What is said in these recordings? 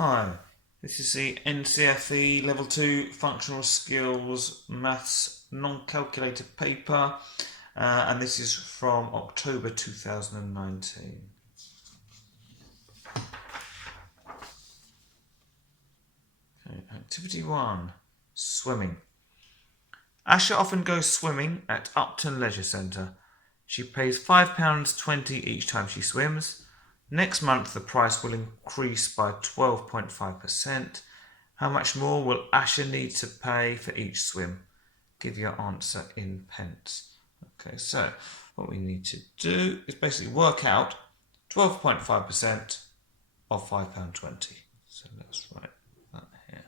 Hi, this is the NCFE Level 2 Functional Skills Maths Non-Calculated paper, and this is from October 2019. Okay, Activity 1, Swimming. Asha often goes swimming at Upton Leisure Centre. She pays £5.20 each time she swims. Next month the price will increase by 12.5%. How much more will Asha need to pay for each swim? Give your answer in pence. Okay, so what we need to do is basically work out 12.5% of £5.20. So let's write that here.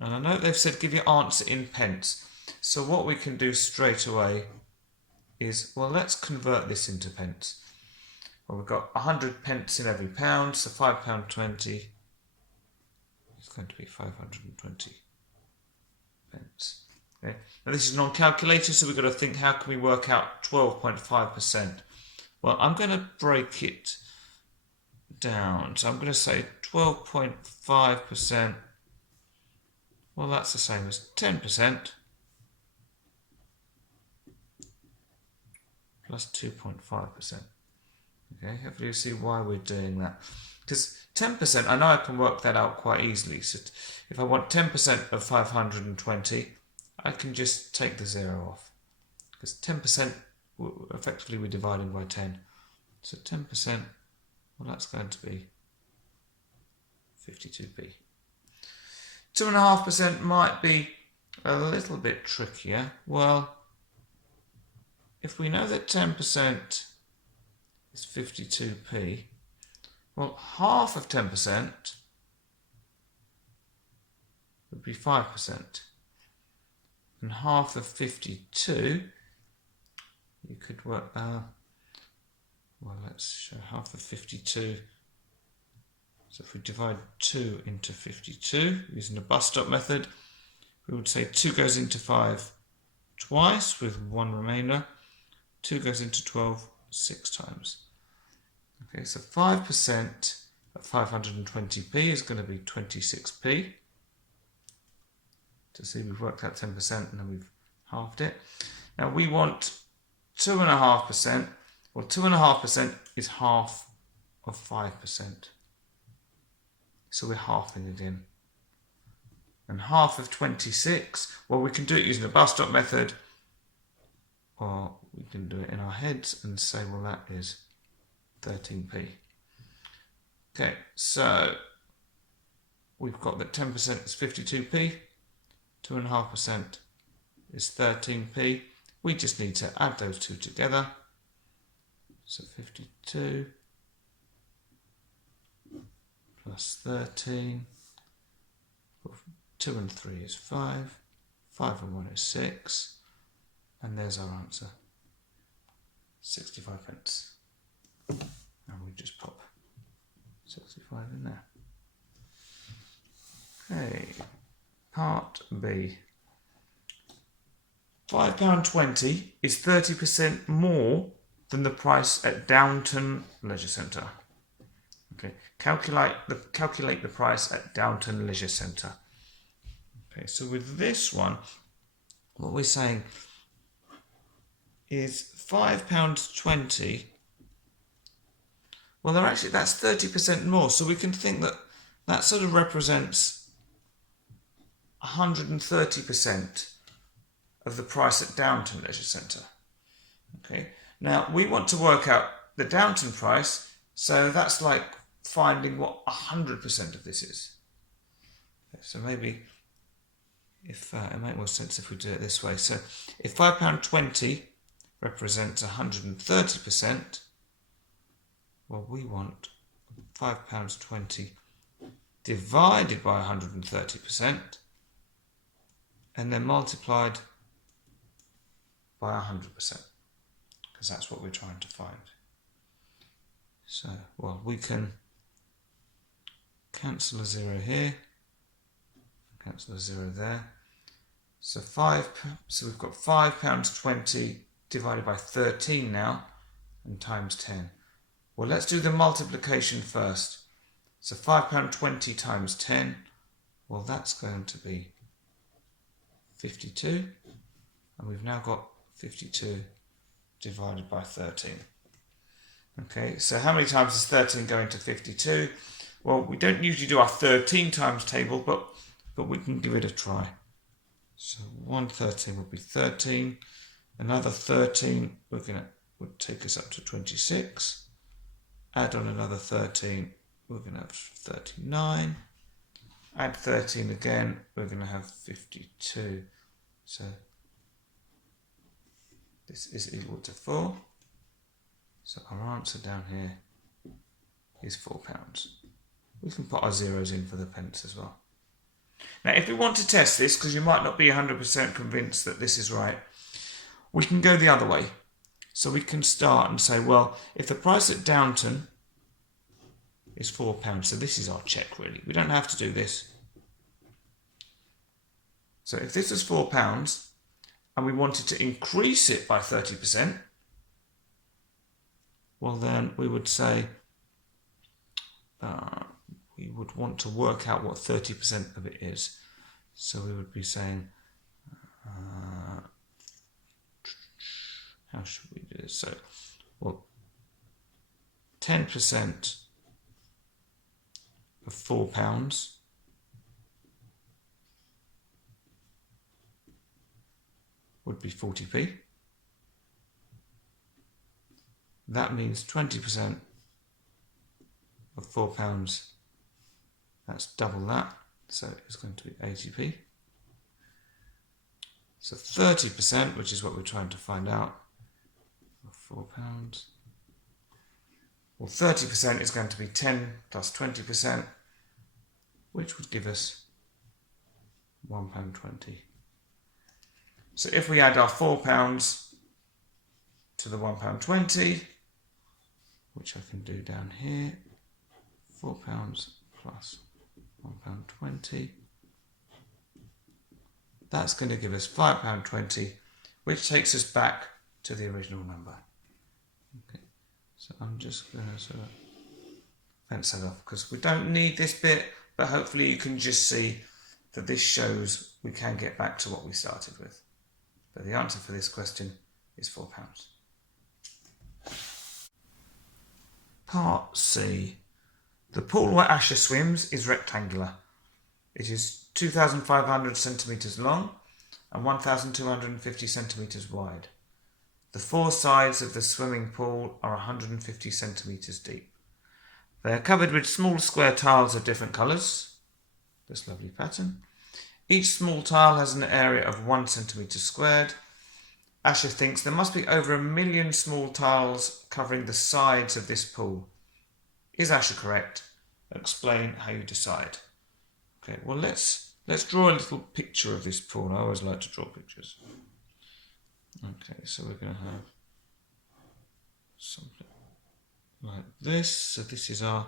And I know they've said give your answer in pence. So what we can do straight away is, well, let's convert this into pence. Well, we've got 100 pence in every pound, so £5.20 is going to be 520 pence. Okay. Now this is non-calculator, so we've got to think, how can we work out 12.5%? Well, I'm going to break it down. So I'm going to say 12.5%. Well, that's the same as 10% plus 2.5%. Okay, hopefully you see why we're doing that. Because 10%, I know I can work that out quite easily. So if I want 10% of 520, I can just take the 0 off. Because 10%, effectively we're dividing by 10. So 10%, well, that's going to be 52p. 2.5% might be a little bit trickier. Well, if we know that 10% is 52p, well, half of 10% would be 5%. And half of 52, you could work, well, let's show half of 52. So if we divide 2 into 52 using the bus stop method, we would say 2 goes into 5 twice with 1 remainder. 2 goes into 12 6 times. Okay, so 5% of 520p is going to be 26p. To see, we've worked out 10% and then we've halved it. Now we want 2.5%. Well, 2.5% is half of 5%. So we're halving again. And half of 26, well, we can do it using the bus stop method, or we can do it in our heads and say, well, that is 13p. Okay, so we've got that 10% is 52p, 2.5% is 13p. We just need to add those two together. So 52 plus 13, 2 and 3 is 5, 5 and 1 is 6, and there's our answer, 65 pence. And we just pop 65 in there. Okay, part B. £5.20 is 30% more than the price at Downton Leisure Centre. Okay, calculate the price at Downton Leisure Centre. Okay, so with this one, what we're saying is £5.20. Well, that's 30% more, so we can think that that sort of represents 130% of the price at Downton Leisure Centre. Okay, now we want to work out the Downton price, so that's like finding what 100% of this is. Okay, so maybe if it makes more sense if we do it this way. So if £5.20 represents 130%, well, we want £5.20 divided by 130% and then multiplied by 100%, because that's what we're trying to find. So, well, we can cancel a 0 here, cancel a 0 there. So we've got £5.20 divided by 13 now, and times 10. Well, let's do the multiplication first. So £5.20 times 10, well, that's going to be 52. And we've now got 52 divided by 13. Okay, so how many times does 13 go into 52? Well, we don't usually do our 13 times table, but we can give it a try. So 113 would be 13. Another 13 would take us up to 26. Add on another 13, we're going to have 39. Add 13 again, we're going to have 52. So this is equal to 4. So our answer down here is £4. We can put our zeros in for the pence as well. Now, if we want to test this, because you might not be 100% convinced that this is right, we can go the other way. So we can start and say, well, if the price at Downton is £4, so this is our check really. We don't have to do this. So if this was £4 and we wanted to increase it by 30%, well then we would say we would want to work out what 30% of it is. So we would be saying, how should we do this? So, well, 10% of £4 would be 40p. That means 20% of £4, that's double that, so it's going to be 80p. So 30%, which is what we're trying to find out, of £4. Well, 30% is going to be 10 plus 20%, which would give us £1.20. So if we add our £4 to the £1.20, which I can do down here, £4 plus £1.20, that's going to give us £5.20, which takes us back to the original number. Okay, so I'm just going to sort of fence that off because we don't need this bit, but hopefully you can just see that this shows we can get back to what we started with. But the answer for this question is £4. Part C. The pool where Asher swims is rectangular. It is 2,500 centimetres long and 1,250 centimetres wide. The four sides of the swimming pool are 150 centimetres deep. They are covered with small square tiles of different colours. This lovely pattern. Each small tile has an area of 1 centimetre squared. Asher thinks there must be over 1 million small tiles covering the sides of this pool. Is Asher correct? Explain how you decide. Okay, well let's draw a little picture of this pool. I always like to draw pictures. Okay, so we're going to have something like this. So this is our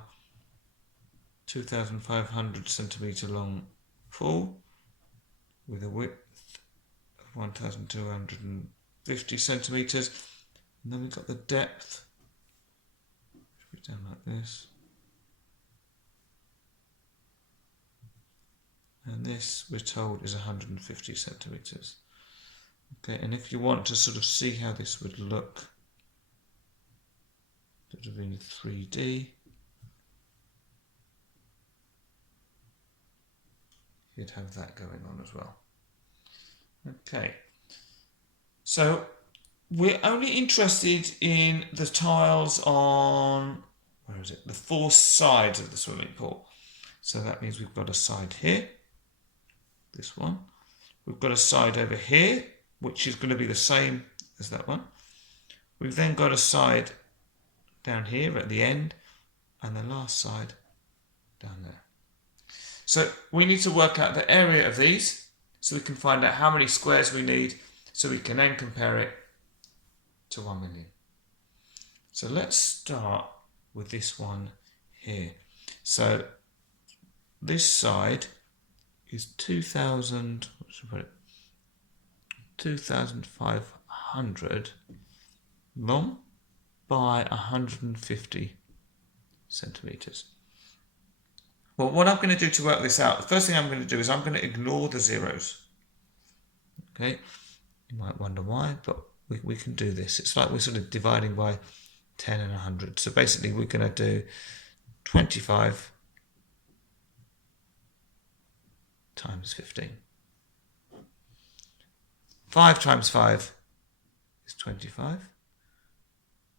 2,500 centimetre long pool with a width of 1,250 centimetres. And then we've got the depth, which will be down like this. And this, we're told, is 150 centimetres. Okay, and if you want to sort of see how this would look, sort of in 3D, you'd have that going on as well. Okay, so we're only interested in the tiles on, where is it, the four sides of the swimming pool. So that means we've got a side here, this one. We've got a side over here, which is going to be the same as that one. We've then got a side down here at the end, and the last side down there. So we need to work out the area of these, so we can find out how many squares we need, so we can then compare it to 1 million. So let's start with this one here. So this side is 2,500 100 long by 150 centimetres. Well, what I'm going to do to work this out, the first thing I'm going to do is I'm going to ignore the zeros. Okay, you might wonder why, but we can do this. It's like we're sort of dividing by 10 and 100. So basically we're going to do 25 times 15. 5 times 5 is 25.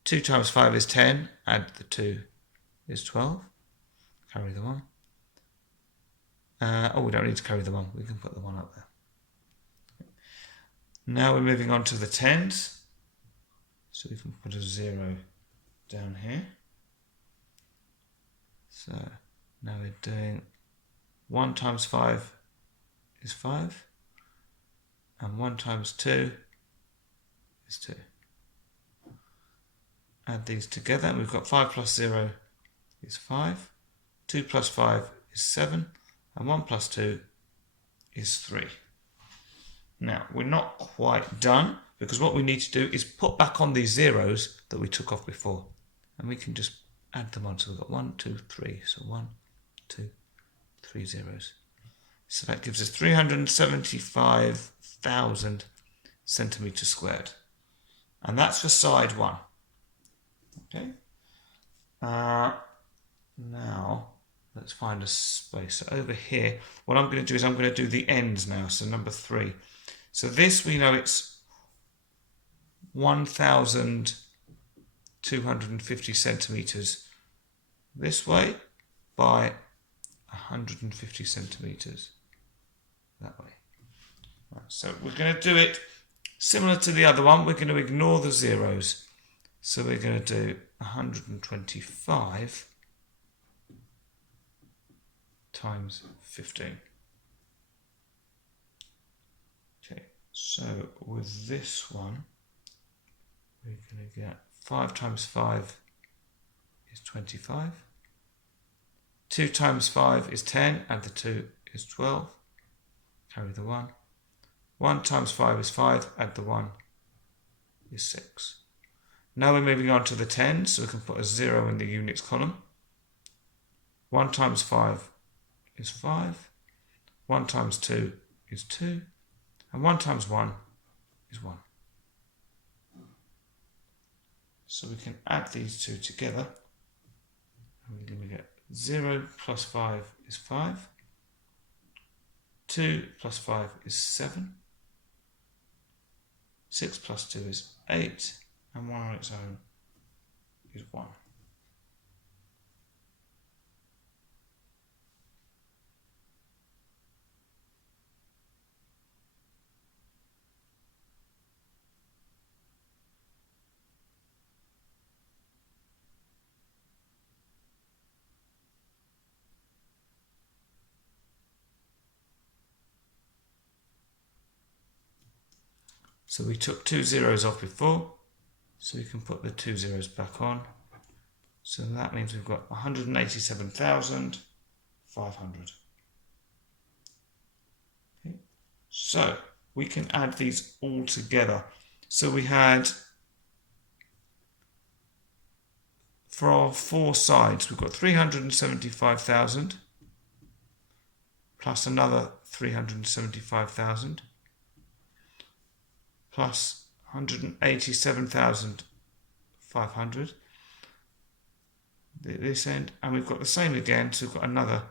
2 times 5 is 10. Add the 2 is 12. Carry the 1. We don't need to carry the 1. We can put the 1 up there. Now we're moving on to the tens. So we can put a 0 down here. So now we're doing 1 times 5 is 5. And 1 times 2 is 2. Add these together and we've got 5 plus 0 is 5. 2 plus 5 is 7. And 1 plus 2 is 3. Now, we're not quite done because what we need to do is put back on these zeros that we took off before. And we can just add them on. So we've got 1, 2, 3. So 1, 2, 3 zeros. So that gives us 375,000 centimetres squared. And that's for side 1. Okay. Now, let's find a space. So over here, what I'm going to do is I'm going to do the ends now. So number 3. So this, we know it's 1,250 centimetres this way by 150 centimetres that way. Right, so we're going to do it similar to the other one. We're going to ignore the zeros. So we're going to do 125 times 15. Okay, so with this one, we're going to get 5 times 5 is 25. 2 times 5 is 10, add the 2 is 12. Carry the 1. 1 times 5 is 5, add the 1 is 6. Now we're moving on to the tens, so we can put a 0 in the units column. 1 times 5 is 5. 1 times 2 is 2. And 1 times 1 is 1. So we can add these two together. And we're going to get 0 plus 5 is 5. 2 plus 5 is 7. 6 plus 2 is 8. And 1 on its own is 1. So we took 2 zeros off before, so we can put the 2 zeros back on. So that means we've got 187,500. Okay. So we can add these all together. So we had, for our 4 sides, we've got 375,000 plus another 375,000. Plus 187,500 this end, and we've got the same again, so we've got another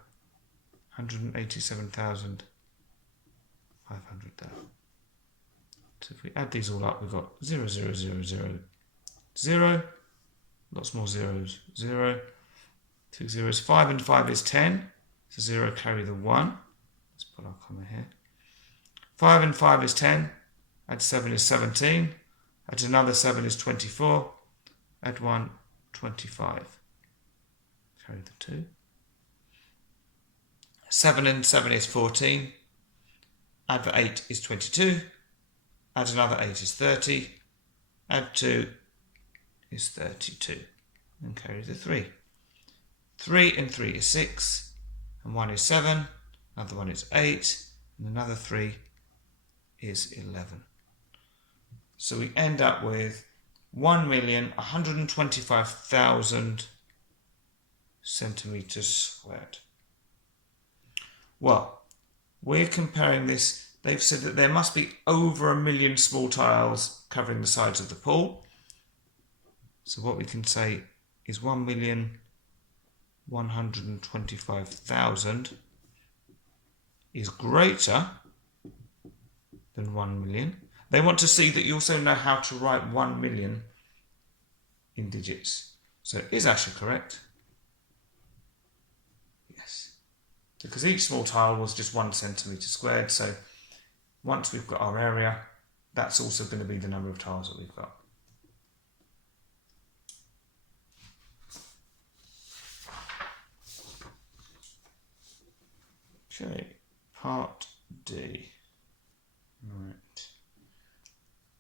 187,500 there. So if we add these all up, we've got 0, 0, 0, 0, 0, lots more zeros, 0, 2 zeros, 5 and 5 is 10, so 0 carry the 1, let's put our comma here, 5 and 5 is 10, add 7 is 17, add another 7 is 24, add 1, 25. Carry the 2. 7 and 7 is 14, add the 8 is 22, add another 8 is 30, add 2 is 32, and carry the 3. 3 and 3 is 6, and 1 is 7, another 1 is 8, and another 3 is 11. So we end up with 1,125,000 centimetres squared. Well, we're comparing this. They've said that there must be over 1 million small tiles covering the sides of the pool. So what we can say is 1,125,000 is greater than 1 million. They want to see that you also know how to write 1 million in digits. So is Asher correct? Yes. Because each small tile was just 1 centimetre squared. So once we've got our area, that's also going to be the number of tiles that we've got. Okay, part D. Right.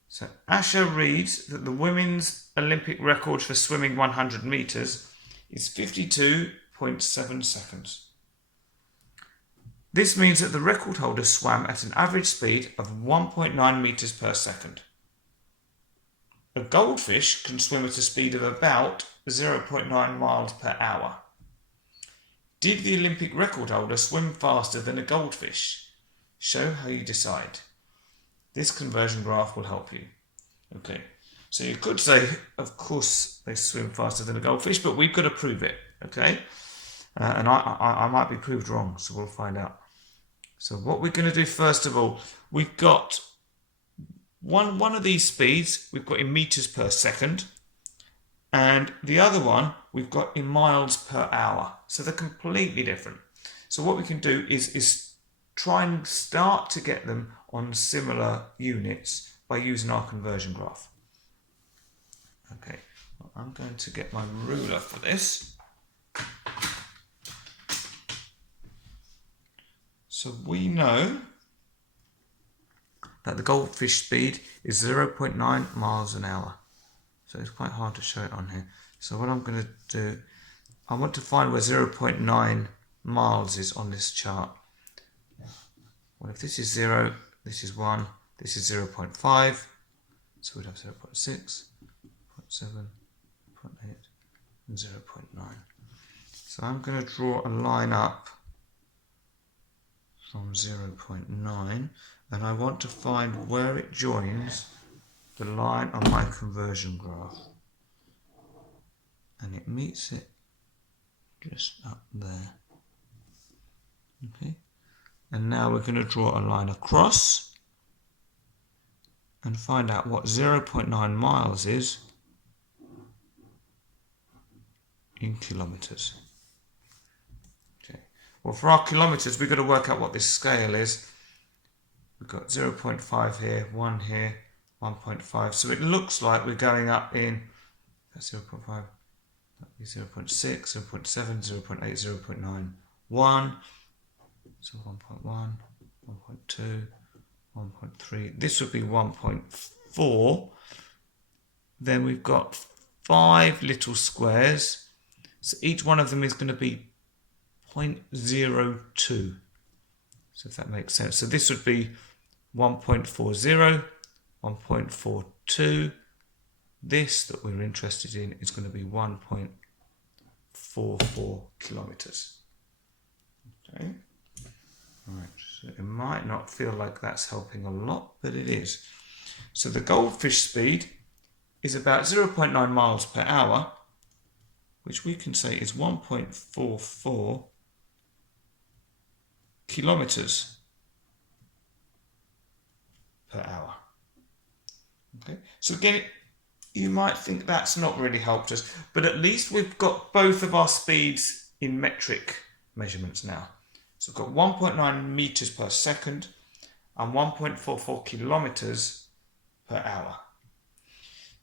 So Asher reads that the women's Olympic record for swimming 100 metres is 52.7 seconds. This means that the record holder swam at an average speed of 1.9 metres per second. A goldfish can swim at a speed of about 0.9 miles per hour. Did the Olympic record holder swim faster than a goldfish? Show how you decide. This conversion graph will help you. Okay, so you could say, of course, they swim faster than a goldfish, but we've got to prove it. Okay, and I might be proved wrong, so we'll find out. So what we're going to do first of all, we've got one of these speeds we've got in meters per second, and the other one we've got in miles per hour. So they're completely different. So what we can do is try and start to get them on similar units by using our conversion graph. Okay, well, I'm going to get my ruler for this. So we know that the goldfish speed is 0.9 miles an hour. So it's quite hard to show it on here. So what I'm going to do, I want to find where 0.9 miles is on this chart. Well, if this is 0, this is 1, this is 0.5, so we'd have 0.6, 0.7, 0.8, and 0.9. So I'm going to draw a line up from 0.9, and I want to find where it joins the line on my conversion graph. And it meets it just up there. Okay. And now we're going to draw a line across and find out what 0.9 miles is in kilometres. Okay. Well, for our kilometres, we've got to work out what this scale is. We've got 0.5 here, 1 here, 1.5. So it looks like we're going up in, that's 0.5, that'd be 0.6, 0.7, 0.8, 0.9, 1. So 1.1, 1.2, 1.3. This would be 1.4. Then we've got 5 little squares. So each one of them is going to be 0.02. So if that makes sense. So this would be 1.40, 1.42. This that we're interested in is going to be 1.44 kilometers. Okay. Right, so it might not feel like that's helping a lot, but it is. So the goldfish speed is about 0.9 miles per hour, which we can say is 1.44 kilometers per hour. Okay, so again, you might think that's not really helped us, but at least we've got both of our speeds in metric measurements now. So we've got 1.9 meters per second and 1.44 kilometers per hour.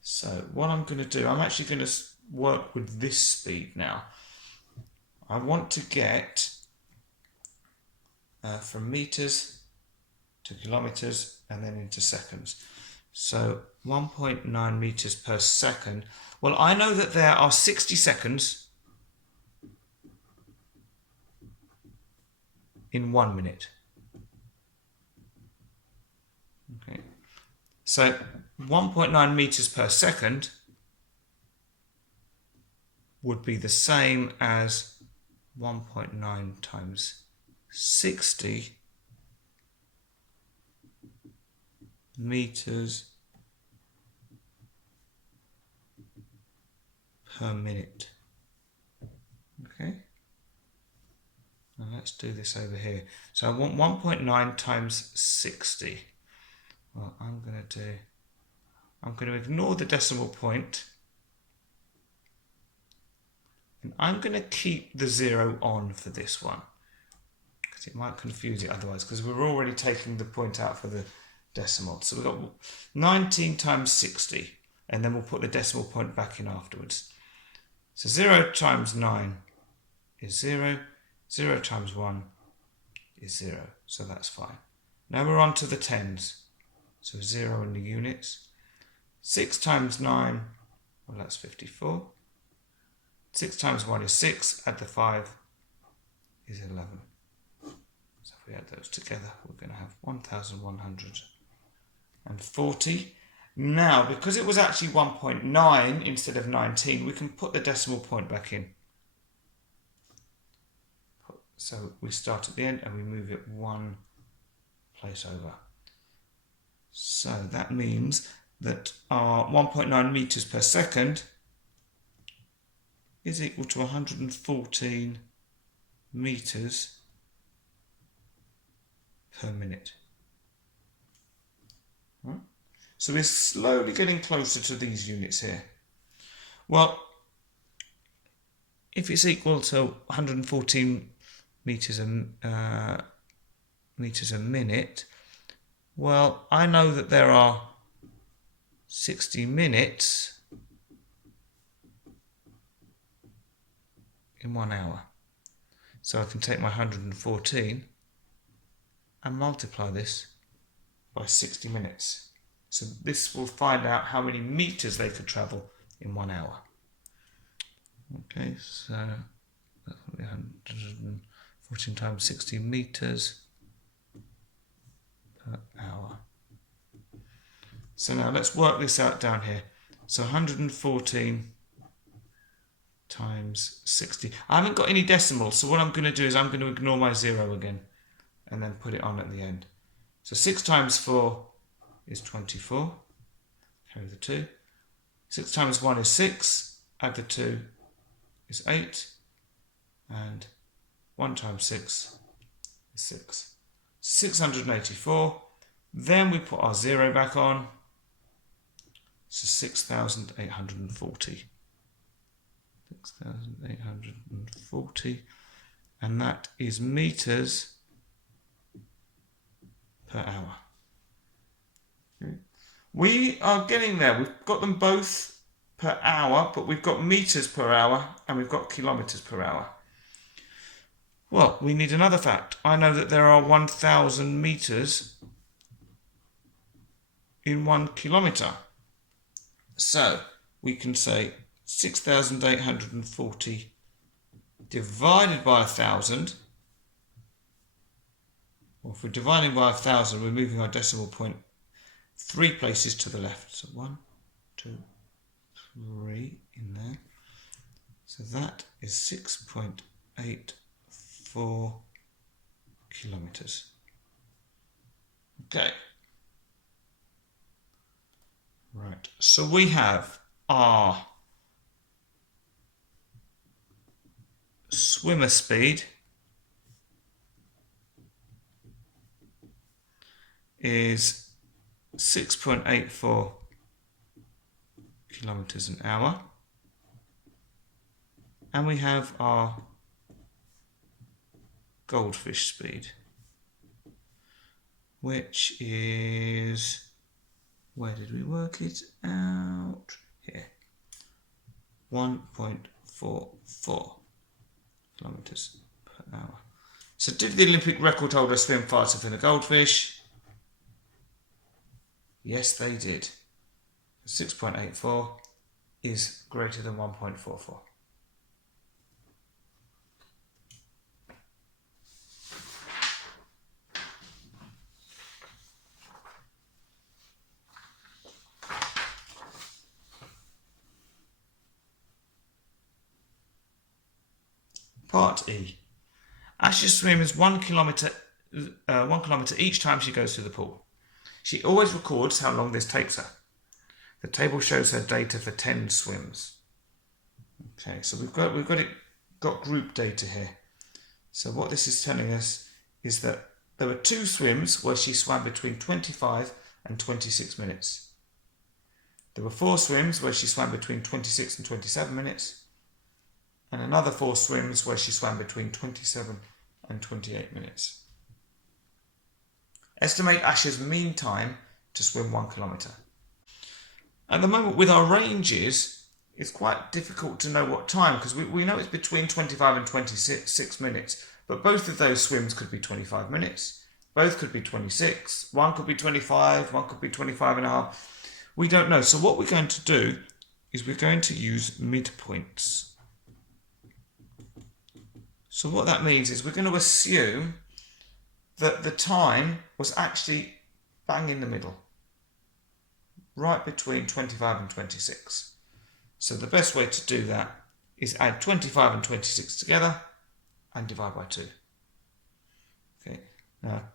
So what I'm going to do, I'm actually going to work with this speed now. I want to get from meters to kilometers and then into seconds. So 1.9 meters per second. Well, I know that there are 60 seconds in 1 minute. Okay, so 1.9 meters per second would be the same as 1.9 times 60 meters per minute. Okay, now let's do this over here. So I want 1.9 times 60. Well, I'm going to ignore the decimal point, and I'm going to keep the 0 on for this one, because it might confuse it otherwise, because we're already taking the point out for the decimal. So we've got 19 times 60, and then we'll put the decimal point back in afterwards. So 0 times 9 is 0, 0 times 1 is 0, so that's fine. Now we're on to the tens, so 0 in the units. 6 times 9, well, that's 54. 6 times 1 is 6, add the 5 is 11. So if we add those together, we're going to have 1,140. Now, because it was actually 1.9 instead of 19, we can put the decimal point back in. So we start at the end and we move it one place over. So that means that our 1.9 meters per second is equal to 114 meters per minute. Right? So we're slowly getting closer to these units here. Well, if it's equal to 114 meters a minute, well, I know that there are 60 minutes in 1 hour. So I can take my 114 and multiply this by 60 minutes. So this will find out how many meters they could travel in 1 hour. Okay, so that's 114 times 60 meters per hour. So now let's work this out down here. So 114 times 60. I haven't got any decimals, so what I'm going to do is I'm going to ignore my 0 again and then put it on at the end. So 6 times 4 is 24. Carry the 2. 6 times 1 is 6. Add the 2 is 8. And 1 times 6 is 6. 684. Then we put our 0 back on. So 6,840. 6,840. And that is meters per hour. Okay. We are getting there. We've got them both per hour, but we've got meters per hour and we've got kilometers per hour. Well, we need another fact. I know that there are 1,000 meters in 1 kilometer. So we can say 6,840 divided by 1,000. Well, if we're dividing by 1,000, we're moving our decimal point 3 places to the left. So 1, 2, 3 in there. So that is 6.84 kilometers. Okay. Right. So we have our swimmer speed is 6.84 kilometers an hour, and we have our goldfish speed, which is, where did we work it out? Here, 1.44 kilometers per hour. So did the Olympic record holder swim faster than a goldfish? Yes, they did. 6.84 is greater than 1.44. Part E. Asha swims 1 kilometre each time she goes to the pool. She always records how long this takes her. The table shows her data for 10 swims. Okay, so we've got group data here. So what this is telling us is that there were 2 swims where she swam between 25 and 26 minutes. There were 4 swims where she swam between 26 and 27 minutes. And another 4 swims where she swam between 27 and 28 minutes. Estimate Asha's mean time to swim 1 kilometre. At the moment, with our ranges, it's quite difficult to know what time, because we know it's between 25 and 26 minutes, but both of those swims could be 25 minutes, both could be 26, one could be 25, one could be 25 and a half. We don't know. So what we're going to do is we're going to use midpoints. So what that means is we're going to assume that the time was actually bang in the middle, right between 25 and 26. So the best way to do that is add 25 and 26 together and divide by 2. Okay, now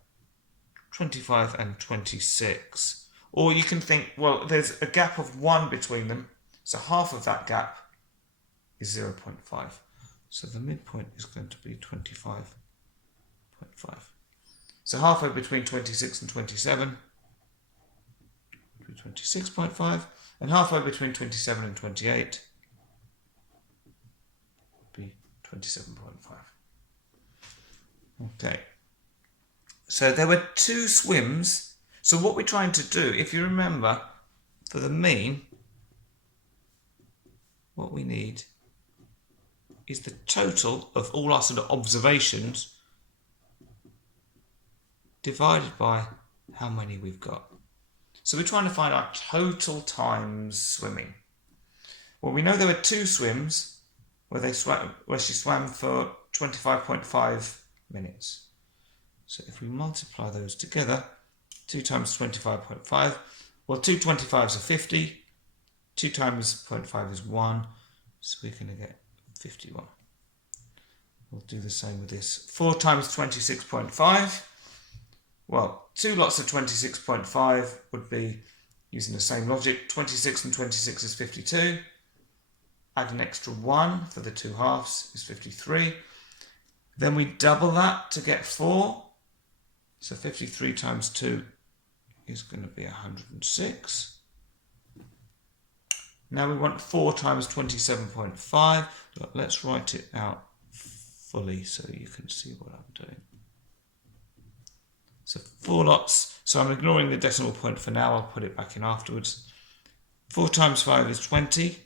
25 and 26. Or you can think, well, there's a gap of 1 between them, so half of that gap is 0.5. So the midpoint is going to be 25.5. So halfway between 26 and 27 would be 26.5, and halfway between 27 and 28 would be 27.5. Okay. So there were 2 swims. So what we're trying to do, if you remember, for the mean, what we need is the total of all our sort of observations divided by how many we've got. So we're trying to find our total times swimming. Well, we know there were 2 swims where she swam for 25.5 minutes. So if we multiply those together, 2 times 25.5, well, 2 25s are 50, 2 times 0.5 is 1, so we're going to get 51. We'll do the same with this. 4 times 26.5, well, 2 lots of 26.5 would be, using the same logic, 26 and 26 is 52. Add an extra 1 for the 2 halves is 53. Then we double that to get 4. So 53 times 2 is going to be 106. Now we want 4 times 27.5. Let's write it out fully so you can see what I'm doing. So 4 lots. So I'm ignoring the decimal point for now. I'll put it back in afterwards. 4 times 5 is 20.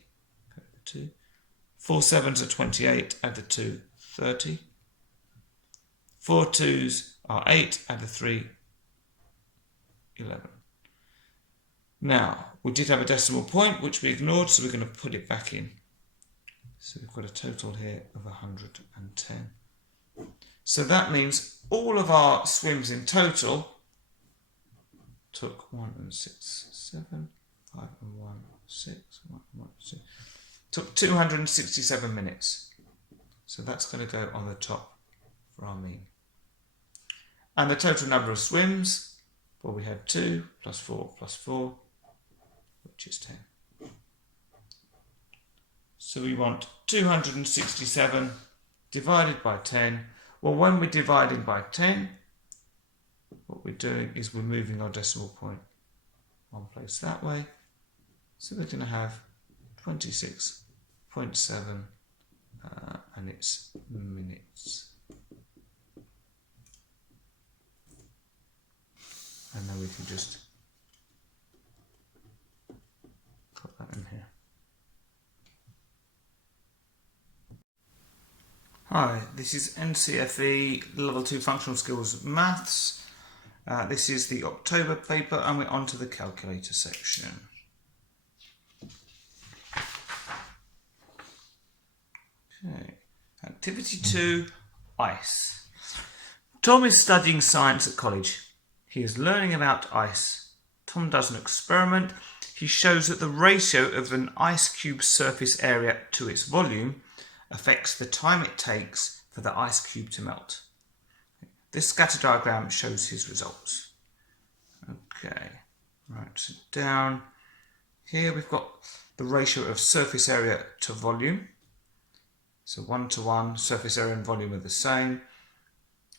2. 4 sevens are 28. Add the 2, 30. 4 2s are 8. Add the 3, 11. Now, we did have a decimal point, which we ignored, so we're going to put it back in. So we've got a total here of 110. So that means all of our swims in total took 1 and 6, 7, 5 and 1, 6, 1 and 1, 6. Took 267 minutes. So that's going to go on the top for our mean. And the total number of swims, well, we had 2 plus 4 plus 4, which is 10. So we want 267 divided by 10. Well, when we're dividing by 10, what we're doing is we're moving our decimal point 1 place that way. So we're going to have 26.7 and it's minutes. And now we can just put that in here. Hi, this is NCFE Level 2 Functional Skills Maths. This is the October paper and we're on to the calculator section. Okay. Activity 2, ice. Tom is studying science at college. He is learning about ice. Tom does an experiment. He shows that the ratio of an ice cube surface area to its volume affects the time it takes for the ice cube to melt. This scatter diagram shows his results. Okay, right, so down here we've got the ratio of surface area to volume. So 1 to 1, surface area and volume are the same.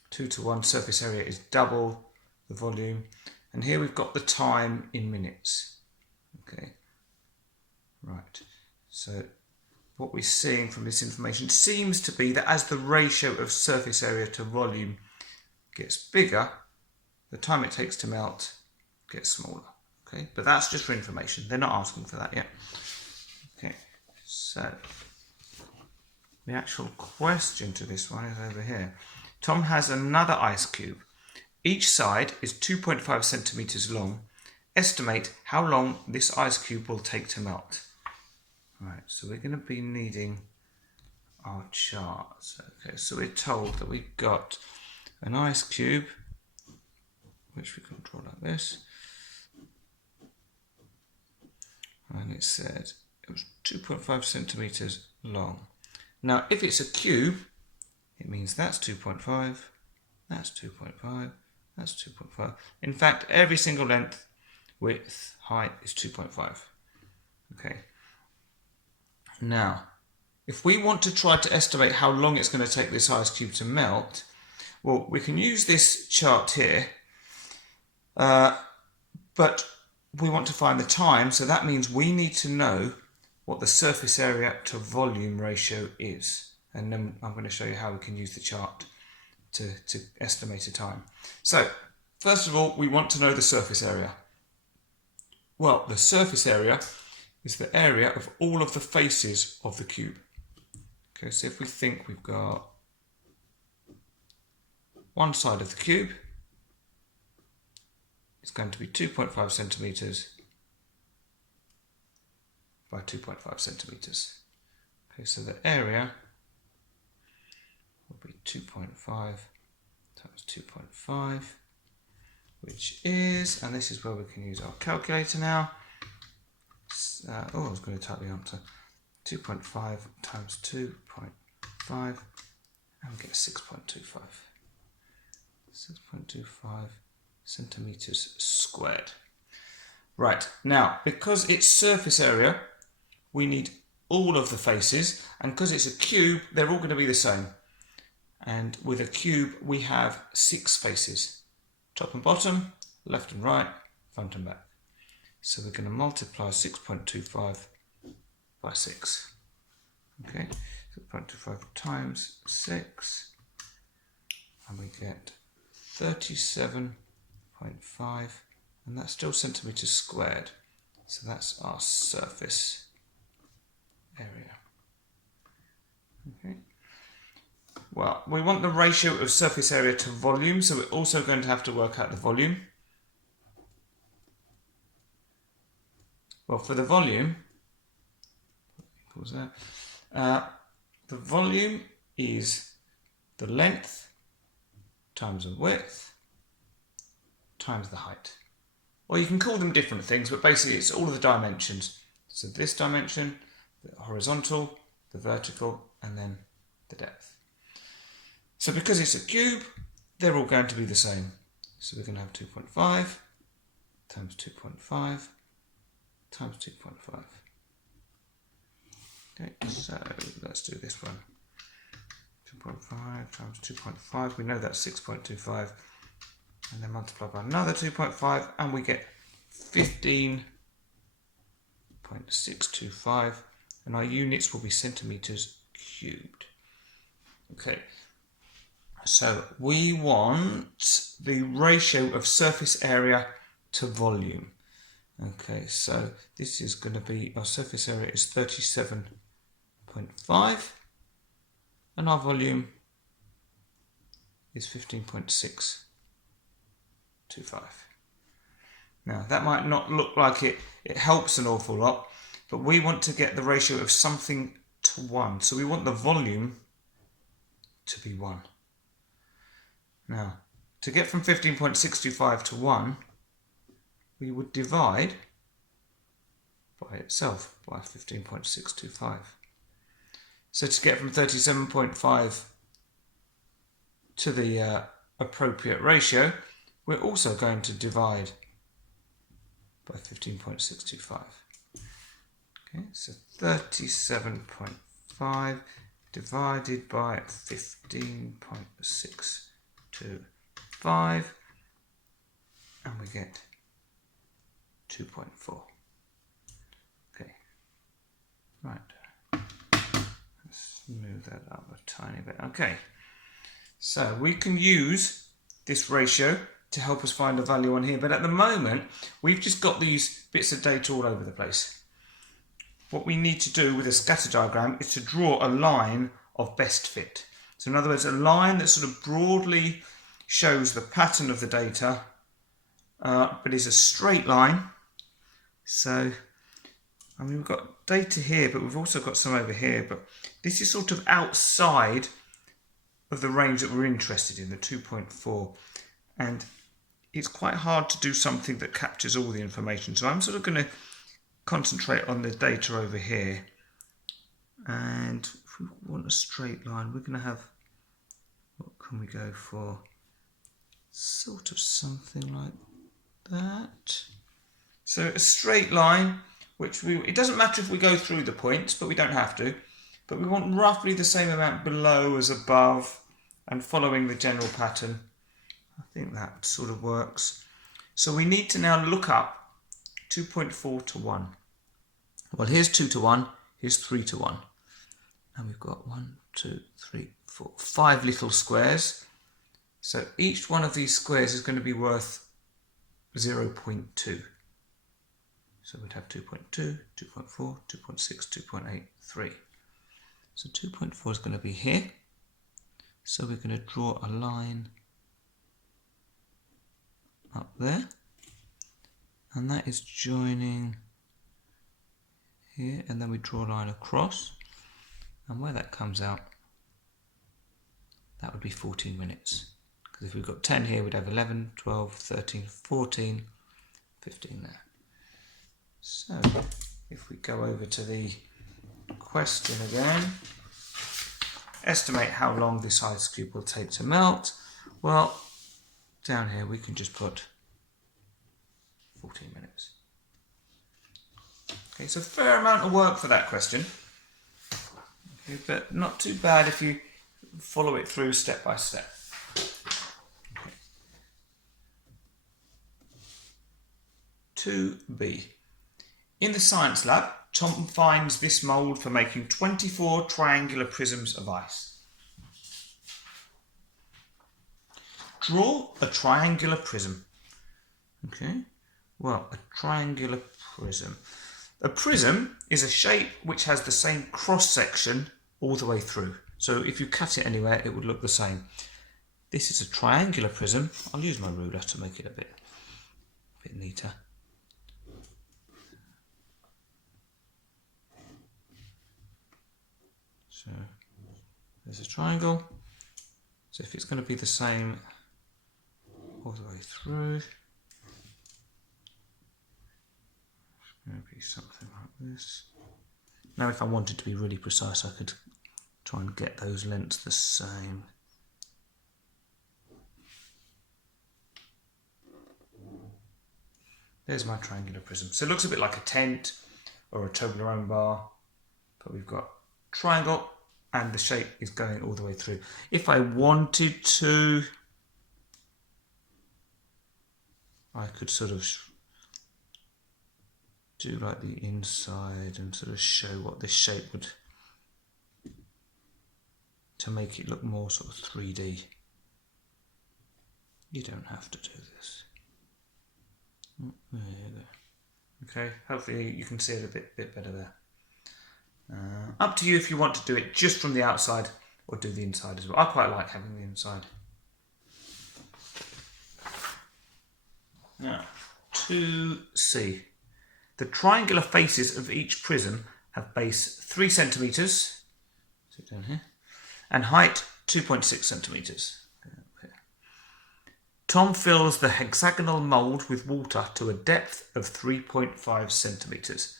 2 to 1, surface area is double the volume. And here we've got the time in minutes. Okay, right, so what we're seeing from this information seems to be that as the ratio of surface area to volume gets bigger, the time it takes to melt gets smaller. Okay, but that's just for information. They're not asking for that yet. Okay, so the actual question to this one is over here. Tom has another ice cube. Each side is 2.5 centimeters long. Estimate how long this ice cube will take to melt. Right, so we're going to be needing our charts. Okay, so we're told that we've got an ice cube, which we can draw like this. And it said it was 2.5 centimeters long. Now, if it's a cube, it means that's 2.5, that's 2.5, that's 2.5. In fact, every single length, width, height is 2.5. Okay. Now, if we want to try to estimate how long it's going to take this ice cube to melt, well, we can use this chart here, but we want to find the time, so that means we need to know what the surface area to volume ratio is. And then I'm going to show you how we can use the chart to estimate a time. So, first of all, we want to know the surface area. Well, the surface area is the area of all of the faces of the cube. Okay, so if we think we've got one side of the cube, it's going to be 2.5 centimeters by 2.5 centimeters. Okay, so the area will be 2.5 times 2.5, which is, and this is where we can use our calculator now. I was going to type the answer. 2.5 times 2.5, and we get 6.25. 6.25 centimeters squared. Right, now, because it's surface area, we need all of the faces, and because it's a cube, they're all going to be the same. And with a cube, we have 6 faces. Top and bottom, left and right, front and back. So we're going to multiply 6.25 by 6. Okay, 6.25 times 6, and we get 37.5, and that's still centimeters squared. So that's our surface area. Okay. Well, we want the ratio of surface area to volume, so we're also going to have to work out the volume. Well, for the volume, the volume is the length times the width times the height. Or you can call them different things, but basically it's all of the dimensions. So this dimension, the horizontal, the vertical, and then the depth. So because it's a cube, they're all going to be the same. So we're going to have 2.5 times 2.5 times 2.5. Okay, so let's do this one. 2.5 times 2.5, we know that's 6.25, and then multiply by another 2.5, and we get 15.625, and our units will be centimeters cubed. Okay, so we want the ratio of surface area to volume. Okay, so this is going to be, our surface area is 37.5, and our volume is 15.625. Now, that might not look like it helps an awful lot, but we want to get the ratio of something to 1. So we want the volume to be 1. Now, to get from 15.625 to 1, we would divide by itself by 15.625. So to get from 37.5 to the appropriate ratio, we're also going to divide by 15.625. Okay, so 37.5 divided by 15.625, and we get 2.4. Okay, right. Let's move that up a tiny bit. Okay, so we can use this ratio to help us find a value on here, but at the moment we've just got these bits of data all over the place. What we need to do with a scatter diagram is to draw a line of best fit. So in other words, a line that sort of broadly shows the pattern of the data, but is a straight line. So, I mean, we've got data here, but we've also got some over here, but this is sort of outside of the range that we're interested in, the 2.4. And it's quite hard to do something that captures all the information. So I'm sort of going to concentrate on the data over here. And if we want a straight line, we're going to have, what can we go for? Sort of something like that. So a straight line, which it doesn't matter if we go through the points, but we don't have to. But we want roughly the same amount below as above and following the general pattern. I think that sort of works. So we need to now look up 2.4 to 1. Well, here's 2 to 1, here's 3 to 1. And we've got 1, 2, 3, 4, 5 little squares. So each one of these squares is going to be worth 0.2. So we'd have 2.2, 2.4, 2.6, 2.8, 3. So 2.4 is going to be here. So we're going to draw a line up there. And that is joining here. And then we draw a line across. And where that comes out, that would be 14 minutes. Because if we've got 10 here, we'd have 11, 12, 13, 14, 15 there. So, if we go over to the question again, estimate how long this ice cube will take to melt. Well, down here we can just put 14 minutes. Okay, so a fair amount of work for that question. Okay, but not too bad if you follow it through step by step. Okay. 2b. In the science lab, Tom finds this mould for making 24 triangular prisms of ice. Draw a triangular prism. Okay, well, a triangular prism. A prism is a shape which has the same cross-section all the way through. So if you cut it anywhere, it would look the same. This is a triangular prism. I'll use my ruler to make it a bit neater. So there's a triangle. So if it's going to be the same all the way through, it's going to be something like this. Now if I wanted to be really precise, I could try and get those lengths the same. There's my triangular prism. So it looks a bit like a tent or a Toblerone bar, but we've got triangle and the shape is going all the way through. If I wanted to, I could sort of do like the inside and sort of show what this shape would, to make it look more sort of 3D. You don't have to do this. There you go. Okay, hopefully you can see it a bit better there. Up to you if you want to do it just from the outside or do the inside as well. I quite like having the inside. Now, 2c. The triangular faces of each prism have base 3 centimetres, so down here, and height 2.6 centimetres. Tom fills the hexagonal mould with water to a depth of 3.5 centimetres.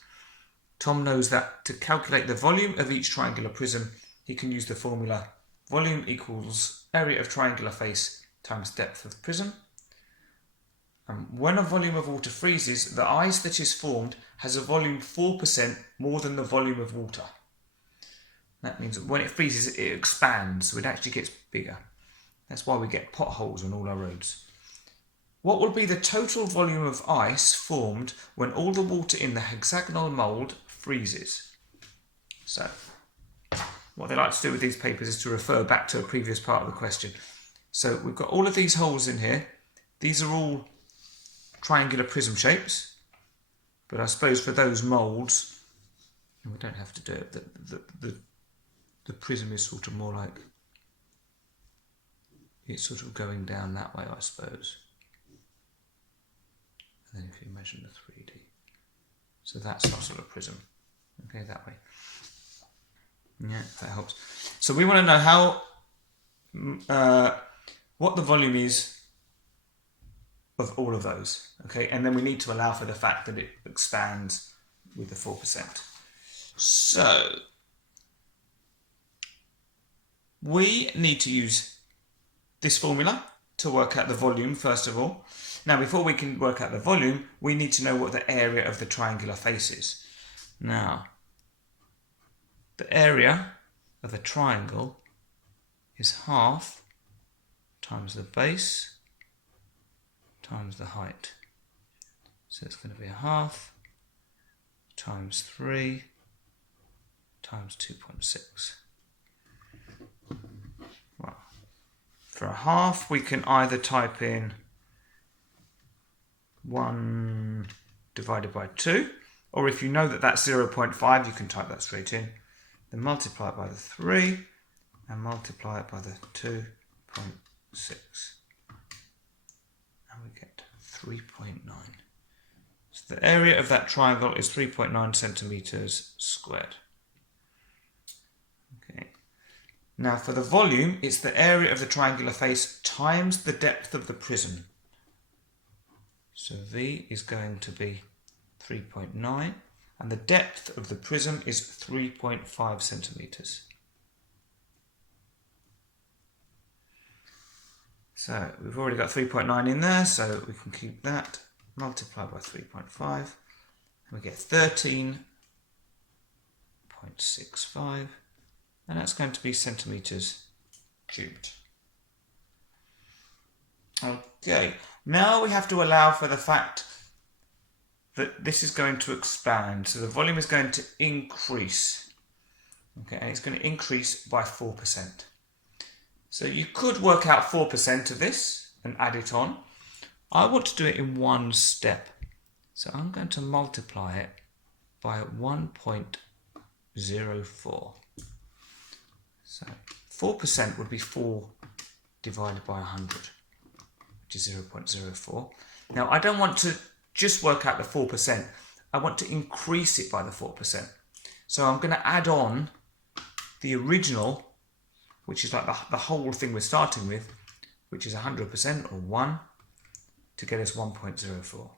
Tom knows that to calculate the volume of each triangular prism, he can use the formula volume equals area of triangular face times depth of the prism. When a volume of water freezes, the ice that is formed has a volume 4% more than the volume of water. That means that when it freezes, it expands, so it actually gets bigger. That's why we get potholes on all our roads. What will be the total volume of ice formed when all the water in the hexagonal mould freezes? So, what they like to do with these papers is to refer back to a previous part of the question. So we've got all of these holes in here. These are all triangular prism shapes, but I suppose for those moulds, and we don't have to do it, the prism is sort of more like, it's sort of going down that way, I suppose. And then if you imagine the 3D, so that's our sort of prism, okay, that way. Yeah, that helps. So we want to know how, what the volume is of all of those, okay, and then we need to allow for the fact that it expands with the 4%. So we need to use this formula to work out the volume first of all. Now, before we can work out the volume, we need to know what the area of the triangular face is. Now, the area of a triangle is half times the base times the height. So it's going to be a half times 3 times 2.6. Well, for a half, we can either type in 1 divided by 2, or if you know that that's 0.5, you can type that straight in. Then multiply it by the 3 and multiply it by the 2.6. And we get 3.9. So the area of that triangle is 3.9 centimeters squared. Okay. Now for the volume, it's the area of the triangular face times the depth of the prism. So V is going to be 3.9, and the depth of the prism is 3.5 centimeters. So we've already got 3.9 in there, so we can keep that. Multiply by 3.5, and we get 13.65, and that's going to be centimeters cubed. Okay, now we have to allow for the fact that this is going to expand, so the volume is going to increase. Okay, and it's going to increase by 4%. So you could work out 4% of this and add it on. I want to do it in one step. So I'm going to multiply it by 1.04. So 4% would be 4 divided by 100, which is 0.04. Now I don't want to just work out the 4%. I want to increase it by the 4%. So I'm going to add on the original, which is like the whole thing we're starting with, which is 100% or 1, to get us 1.04.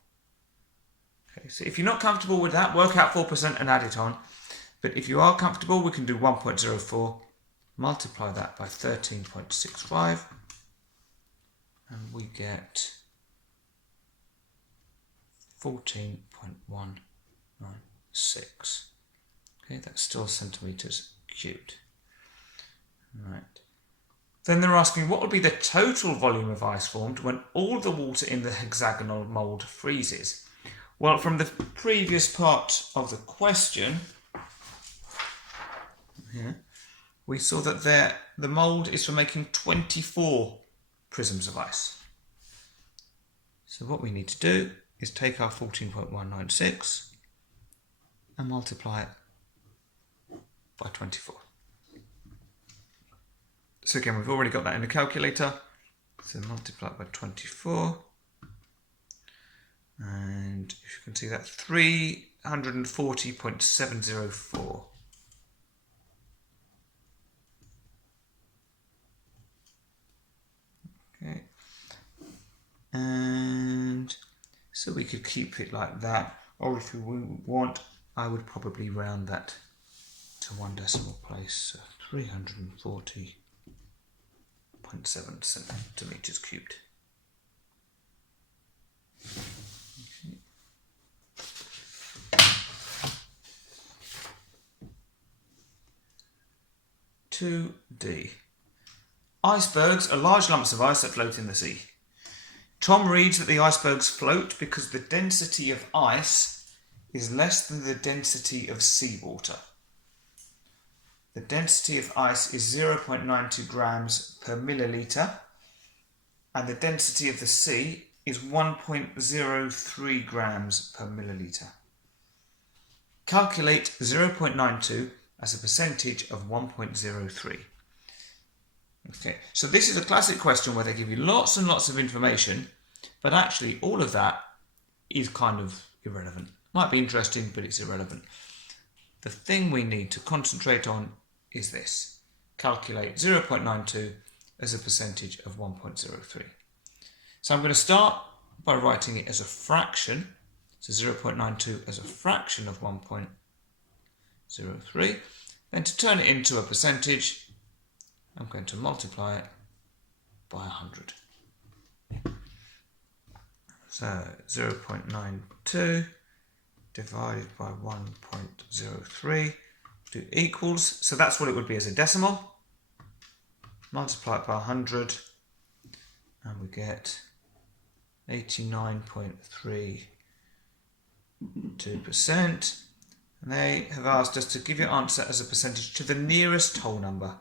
Okay, so if you're not comfortable with that, work out 4% and add it on. But if you are comfortable, we can do 1.04, multiply that by 13.65, and we get 14.196. Okay, that's still centimeters cubed. Right. Then they're asking what would be the total volume of ice formed when all the water in the hexagonal mould freezes. Well, from the previous part of the question, here, we saw that the mould is for making 24 prisms of ice. So what we need to do is take our 14.196 and multiply it by 24. So again, we've already got that in the calculator. So multiply it by 24. And if you can see that, 340.704. Okay. And so we could keep it like that. Or if you want, I would probably round that to one decimal place. So 340.704. 0.7 centimeters cubed. Okay. 2D. Icebergs are large lumps of ice that float in the sea. Tom reads that the icebergs float because the density of ice is less than the density of seawater. The density of ice is 0.92 grams per milliliter, and the density of the sea is 1.03 grams per milliliter. Calculate 0.92 as a percentage of 1.03. Okay, so this is a classic question where they give you lots and lots of information, but actually all of that is kind of irrelevant. Might be interesting, but it's irrelevant. The thing we need to concentrate on is this. Calculate 0.92 as a percentage of 1.03. So I'm going to start by writing it as a fraction. So 0.92 as a fraction of 1.03. Then to turn it into a percentage, I'm going to multiply it by 100. So 0.92 divided by 1.03 do equals, so that's what it would be as a decimal. Multiply it by 100 and we get 89.32%. And they have asked us to give your answer as a percentage to the nearest whole number.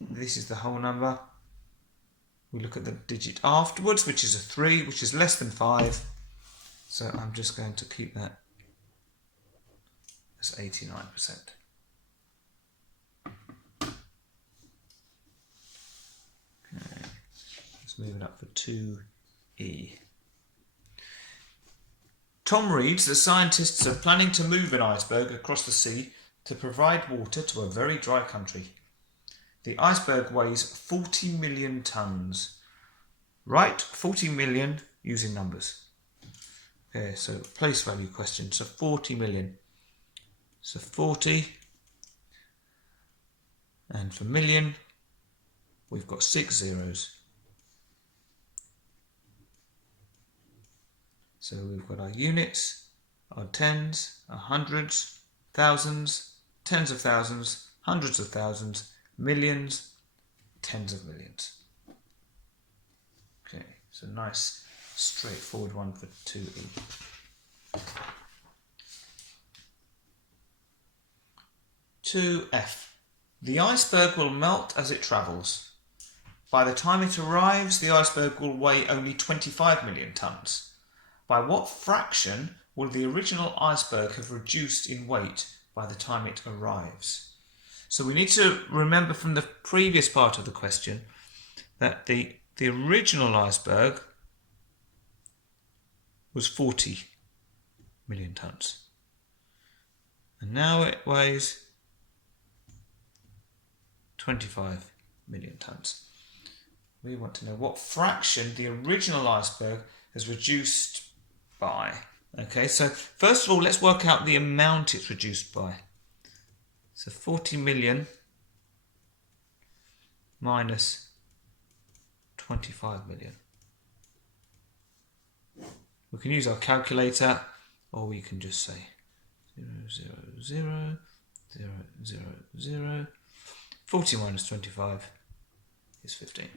This is the whole number. We look at the digit afterwards, which is a 3, which is less than 5. So I'm just going to keep that as 89%. Okay, let's move it up for 2E. Tom reads that scientists are planning to move an iceberg across the sea to provide water to a very dry country. The iceberg weighs 40 million tons. Write 40 million using numbers. Okay, so place value question. So 40 million. So 40. And for million, we've got 6 zeros. So we've got our units, our tens, our hundreds, thousands, tens of thousands, hundreds of thousands, millions, tens of millions. Okay, so nice straightforward one for 2E. 2F. The iceberg will melt as it travels. By the time it arrives, the iceberg will weigh only 25 million tons. By what fraction will the original iceberg have reduced in weight by the time it arrives? So we need to remember from the previous part of the question that the original iceberg was 40 million tons. And now it weighs 25 million tons. We want to know what fraction the original iceberg has reduced by. Okay, so first of all, let's work out the amount it's reduced by. So 40 million minus 25 million. We can use our calculator, or we can just say 0, 0, 0, 0, 0, 0. 40 minus 25 is 15.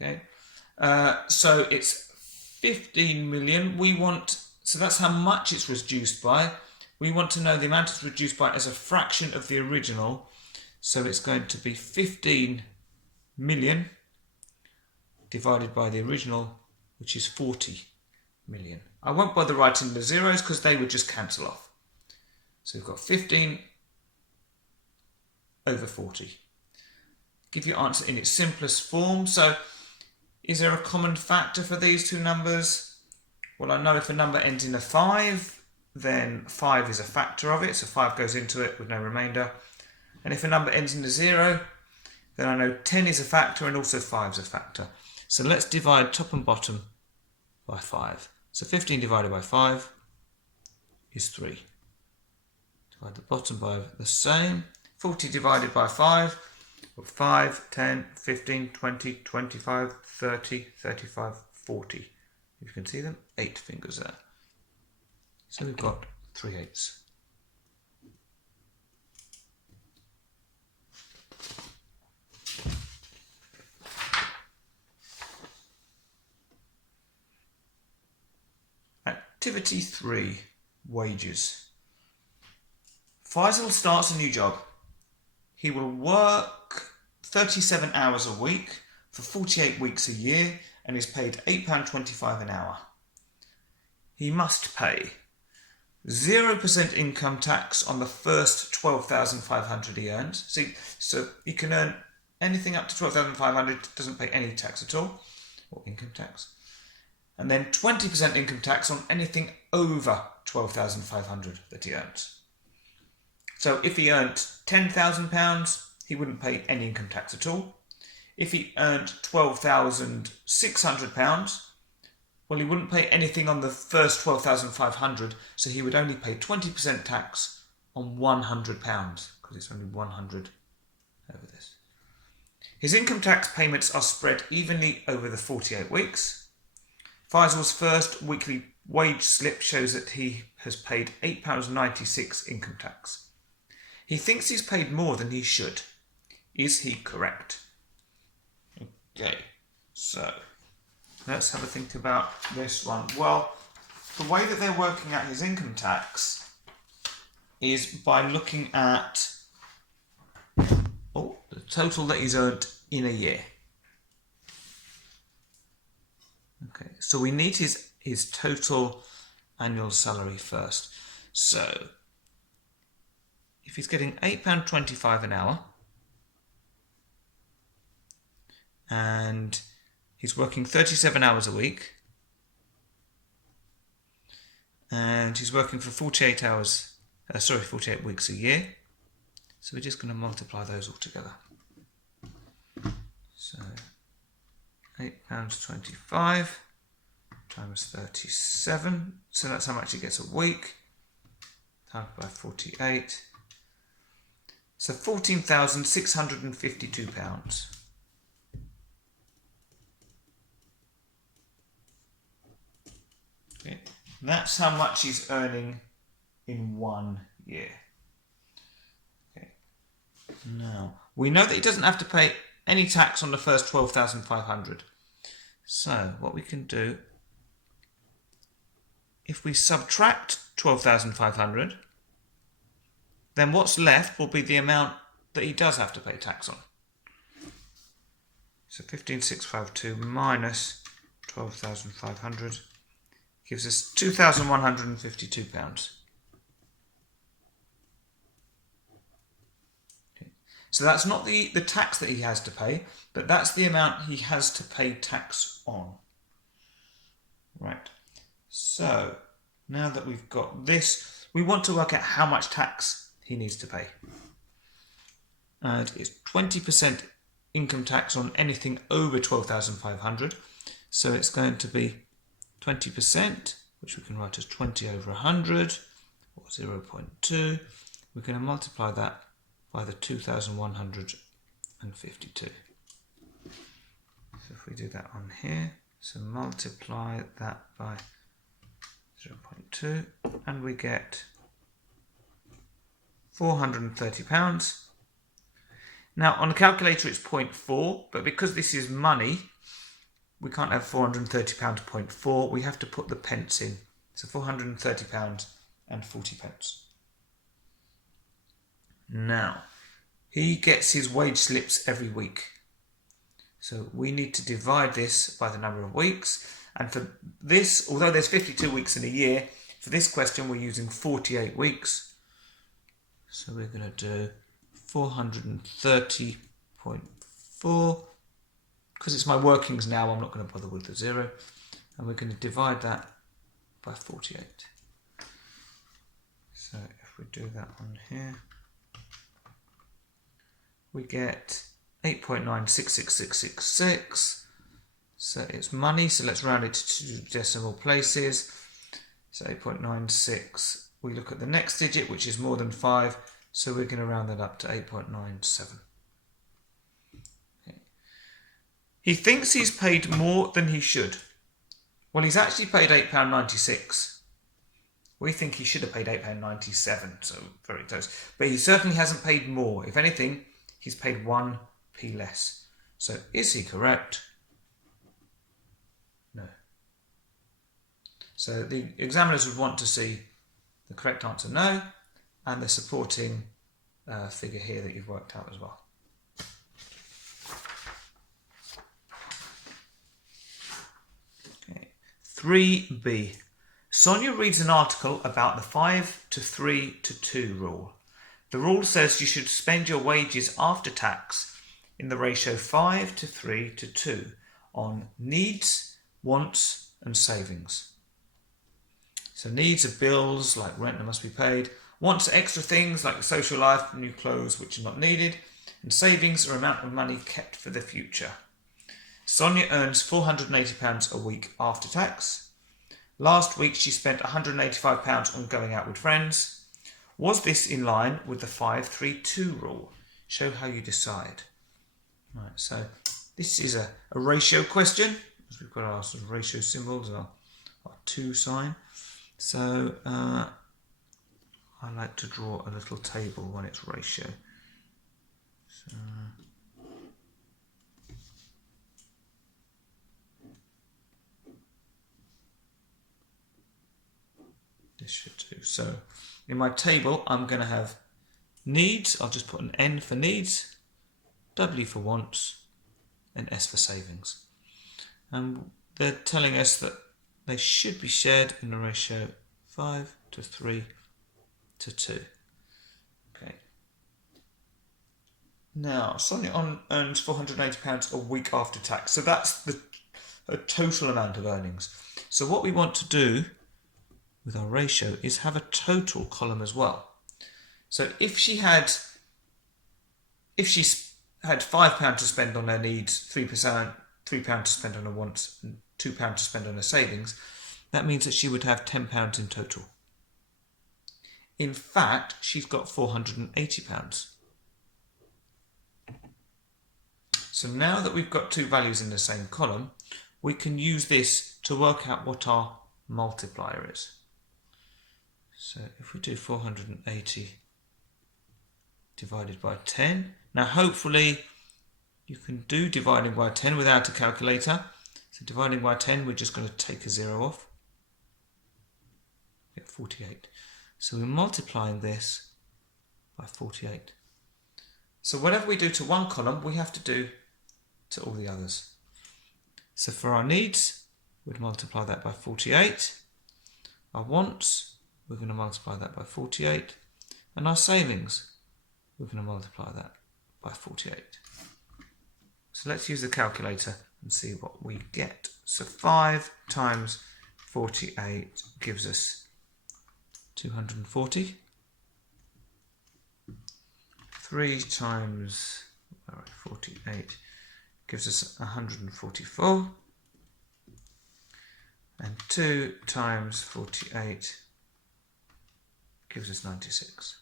Okay, so it's 15 million. We want, so that's how much it's reduced by. We want to know the amount it's reduced by as a fraction of the original. So it's going to be 15 million divided by the original, which is 40 million. I won't bother writing the zeros because they would just cancel off. So we've got 15 over 40. Give your answer in its simplest form. So is there a common factor for these two numbers? Well, I know if a number ends in a 5, then 5 is a factor of it, so 5 goes into it with no remainder. And if a number ends in a 0, then I know 10 is a factor and also 5 is a factor. So let's divide top and bottom by 5. So 15 divided by 5 is 3. Divide the bottom by the same. 40 divided by 5, 5, 10, 15, 20, 25, 30, 35, 40. If you can see them, 8 fingers there. So we've got 3/8. Activity 3, wages. Faisal starts a new job. He will work 37 hours a week for 48 weeks a year and is paid £8.25 an hour. He must pay 0% income tax on the first 12,500 he earns. See, so he can earn anything up to 12,500, doesn't pay any tax at all, or income tax. And then 20% income tax on anything over 12,500 that he earns. So if he earned £10,000, he wouldn't pay any income tax at all. If he earned £12,600, well, he wouldn't pay anything on the first 12,500, so he would only pay 20% tax on £100, because it's only 100 over this. His income tax payments are spread evenly over the 48 weeks. Faisal's first weekly wage slip shows that he has paid £8.96 income tax. He thinks he's paid more than he should. Is he correct? Okay, so let's have a think about this one. Well, the way that they're working out his income tax is by looking at the total that he's earned in a year. Okay, so we need his total annual salary first. So if he's getting £8.25 an hour and he's working 37 hours a week and he's working for 48 weeks a year. So we're just going to multiply those all together. So £8.25 times 37, so that's how much he gets a week, times by 48, so £14,652. Okay. That's how much he's earning in 1 year. Okay. Now, we know that he doesn't have to pay any tax on the first 12,500. So what we can do, if we subtract 12,500, then what's left will be the amount that he does have to pay tax on. So 15,652 minus 12,500 gives us £2,152. So that's not the tax that he has to pay, but that's the amount he has to pay tax on. Right. So now that we've got this, we want to work out how much tax he needs to pay. And it's 20% income tax on anything over 12,500. So it's going to be 20%, which we can write as 20 over 100, or 0.2. We're going to multiply that by the 2,152. So if we do that on here, so multiply that by 0.2, and we get £430. Now on a calculator it's 0.4, but because this is money, we can't have £430 0.4, we have to put the pence in. So £430 and 40 pence. Now, he gets his wage slips every week. So we need to divide this by the number of weeks. And for this, although there's 52 weeks in a year, for this question we're using 48 weeks. So we're going to do 430.4. Because it's my workings now, I'm not going to bother with the 0. And we're going to divide that by 48. So if we do that on here, we get 8.966666. So it's money, so let's round it to 2 decimal places. So 8.96. We look at the next digit, which is more than 5, so we're going to round that up to 8.97. He thinks he's paid more than he should. Well, he's actually paid £8.96. We think he should have paid £8.97, so very close. But he certainly hasn't paid more. If anything, he's paid 1p less. So is he correct? No. So the examiners would want to see the correct answer, no, and the supporting figure here that you've worked out as well. Okay. 3b. Sonia reads an article about the 5 to 3 to 2 rule. The rule says you should spend your wages after tax in the ratio 5 to 3 to 2 on needs, wants and savings. So needs are bills like rent that must be paid, wants are extra things like social life, new clothes which are not needed, and savings are amount of money kept for the future. Sonia earns £480 a week after tax. Last week she spent £185 on going out with friends. Was this in line with the 5-3-2 rule? Show how you decide. Right, so this is a ratio question. We've got our sort of ratio symbols, our 2 sign. So I like to draw a little table when it's ratio. So, this should do. So in my table, I'm going to have needs. I'll just put an N for needs, W for wants, and S for savings. And they're telling us that they should be shared in the ratio 5 to 3 to 2. Okay. Now, Sonia earns £480 a week after tax. So that's the total amount of earnings. So what we want to do with our ratio is have a total column as well. So if she had £5 to spend on her needs, £3 to spend on her wants, and £2 to spend on her savings, that means that she would have £10 in total. In fact, she's got £480. So now that we've got two values in the same column, we can use this to work out what our multiplier is. So if we do 480 divided by 10, now hopefully you can do dividing by 10 without a calculator. So dividing by 10, we're just going to take a 0 off. Get 48. So we're multiplying this by 48. So whatever we do to one column, we have to do to all the others. So for our needs, we'd multiply that by 48. Our wants, we're going to multiply that by 48. And our savings, we're going to multiply that by 48. So let's use the calculator and see what we get. So 5 times 48 gives us 240. 3 times 48 gives us 144. And 2 times 48 gives us 96.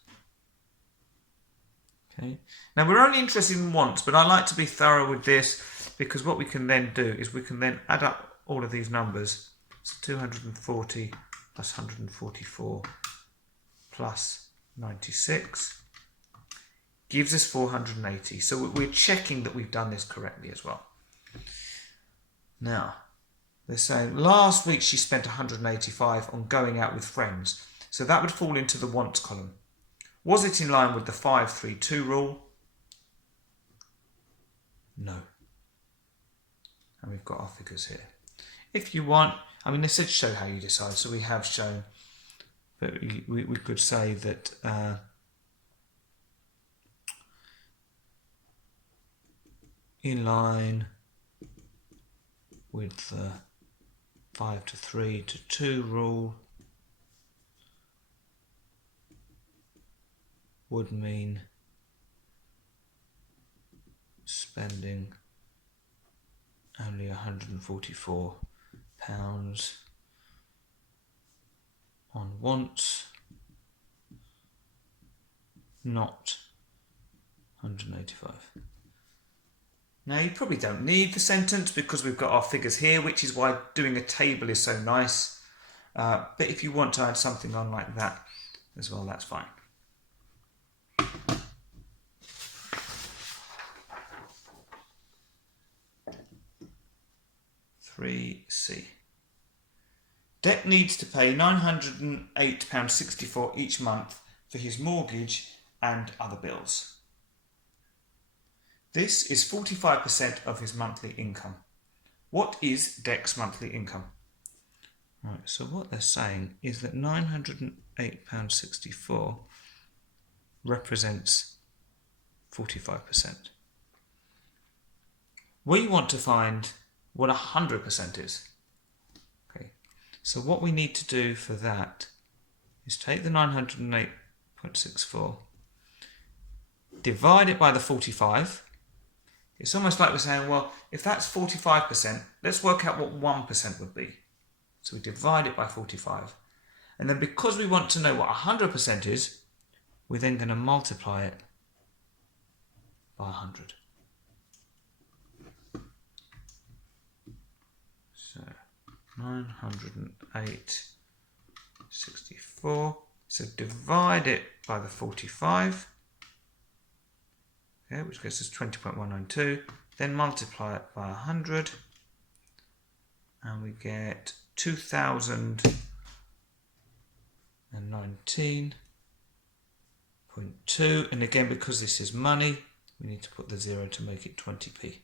Okay. Now we're only interested in wants, but I like to be thorough with this because what we can then do is we can then add up all of these numbers. So 240 plus 144 plus 96 gives us 480. So we're checking that we've done this correctly as well. Now, they're saying last week she spent 185 on going out with friends. So that would fall into the wants column. Was it in line with the 5-3-2 rule? No. And we've got our figures here. If you want, I mean, they said show how you decide, so we have shown, but we could say that in line with the 5 to 3 to 2 rule would mean spending only £144 on wants, not 185. Now you probably don't need the sentence because we've got our figures here, which is why doing a table is so nice. But if you want to add something on like that as well, that's fine. 3C. Debt needs to pay £908.64 each month for his mortgage and other bills. This is 45% of his monthly income. What is Deck's monthly income? Right, so what they're saying is that £908.64 represents 45%. We want to find what 100% is. Okay, so what we need to do for that is take the 908.64, divide it by the 45. It's almost like we're saying, well, if that's 45%, let's work out what 1% would be. So we divide it by 45. And then because we want to know what 100% is, we're then going to multiply it by 100. So 908.64. So divide it by the 45. Okay, which gives us 20.192. Then multiply it by 100. And we get 2019.2. And again, because this is money, we need to put the 0 to make it 20p.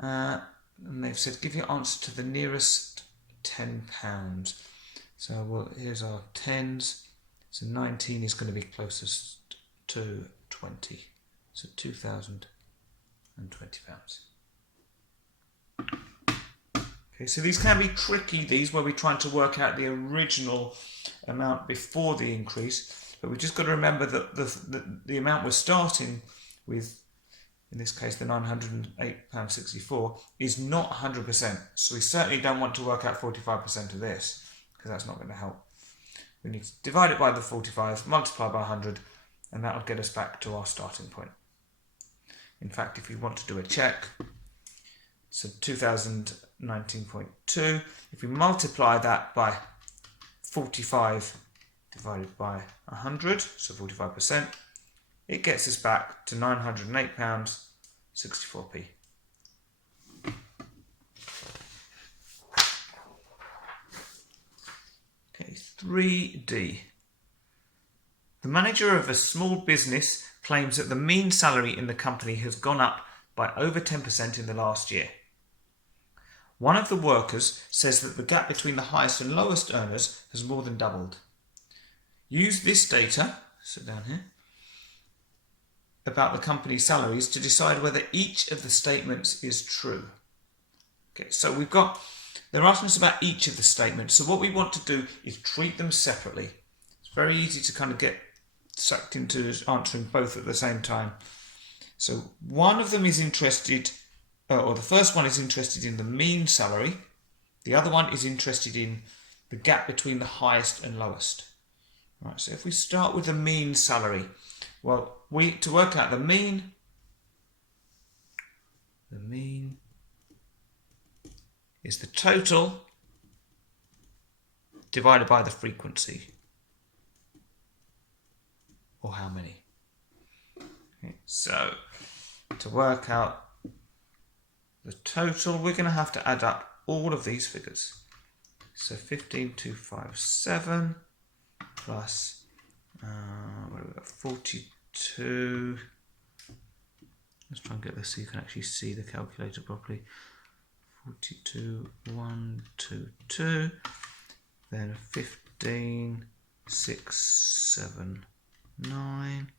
And they've said give your answer to the nearest £10. So well, here's our tens. So 19 is going to be closest to 20. So £2,020. Okay, so these can be tricky, these where we're trying to work out the original amount before the increase, but we've just got to remember that the amount we're starting with, in this case the £908.64, is not 100%. So we certainly don't want to work out 45% of this, because that's not going to help. We need to divide it by the 45, multiply by 100, and that'll get us back to our starting point. In fact, if you want to do a check, so 2019.2, if we multiply that by 45 divided by 100, so 45%, it gets us back to £908.64p. Okay, 3D. The manager of a small business claims that the mean salary in the company has gone up by over 10% in the last year. One of the workers says that the gap between the highest and lowest earners has more than doubled. Use this data, so down here, about the company's salaries to decide whether each of the statements is true. Okay, so they're asking us about each of the statements. So what we want to do is treat them separately. It's very easy to kind of get sucked into answering both at the same time. So one of them is interested, or the first one is interested in the mean salary. The other one is interested in the gap between the highest and lowest. Right, so if we start with the mean salary, well, to work out the mean is the total divided by the frequency, or how many. Okay, so to work out the total, we're going to have to add up all of these figures. So 15,257 plus what have we got? 42. Let's try and get this so you can actually see the calculator properly. 42,122. Then 15,679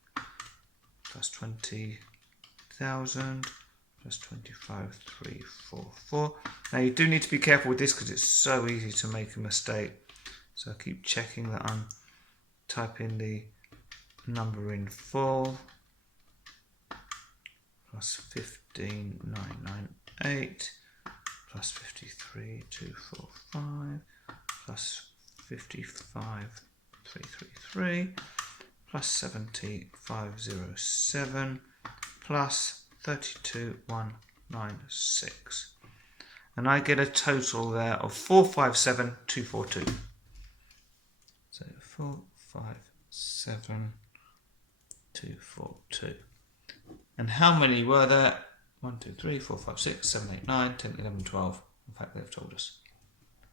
plus 20,000 plus 25,344. Now you do need to be careful with this because it's so easy to make a mistake. So I keep checking that I'm typing the number in full. Plus 15,998 plus 53,245 plus 55,333 plus 70,507 plus 32,196. And I get a total there of 457,242. So 457,242. And how many were there? 1, 2, 3, 4, 5, 6, 7, 8, 9, 10, 11, 12. In fact, they've told us.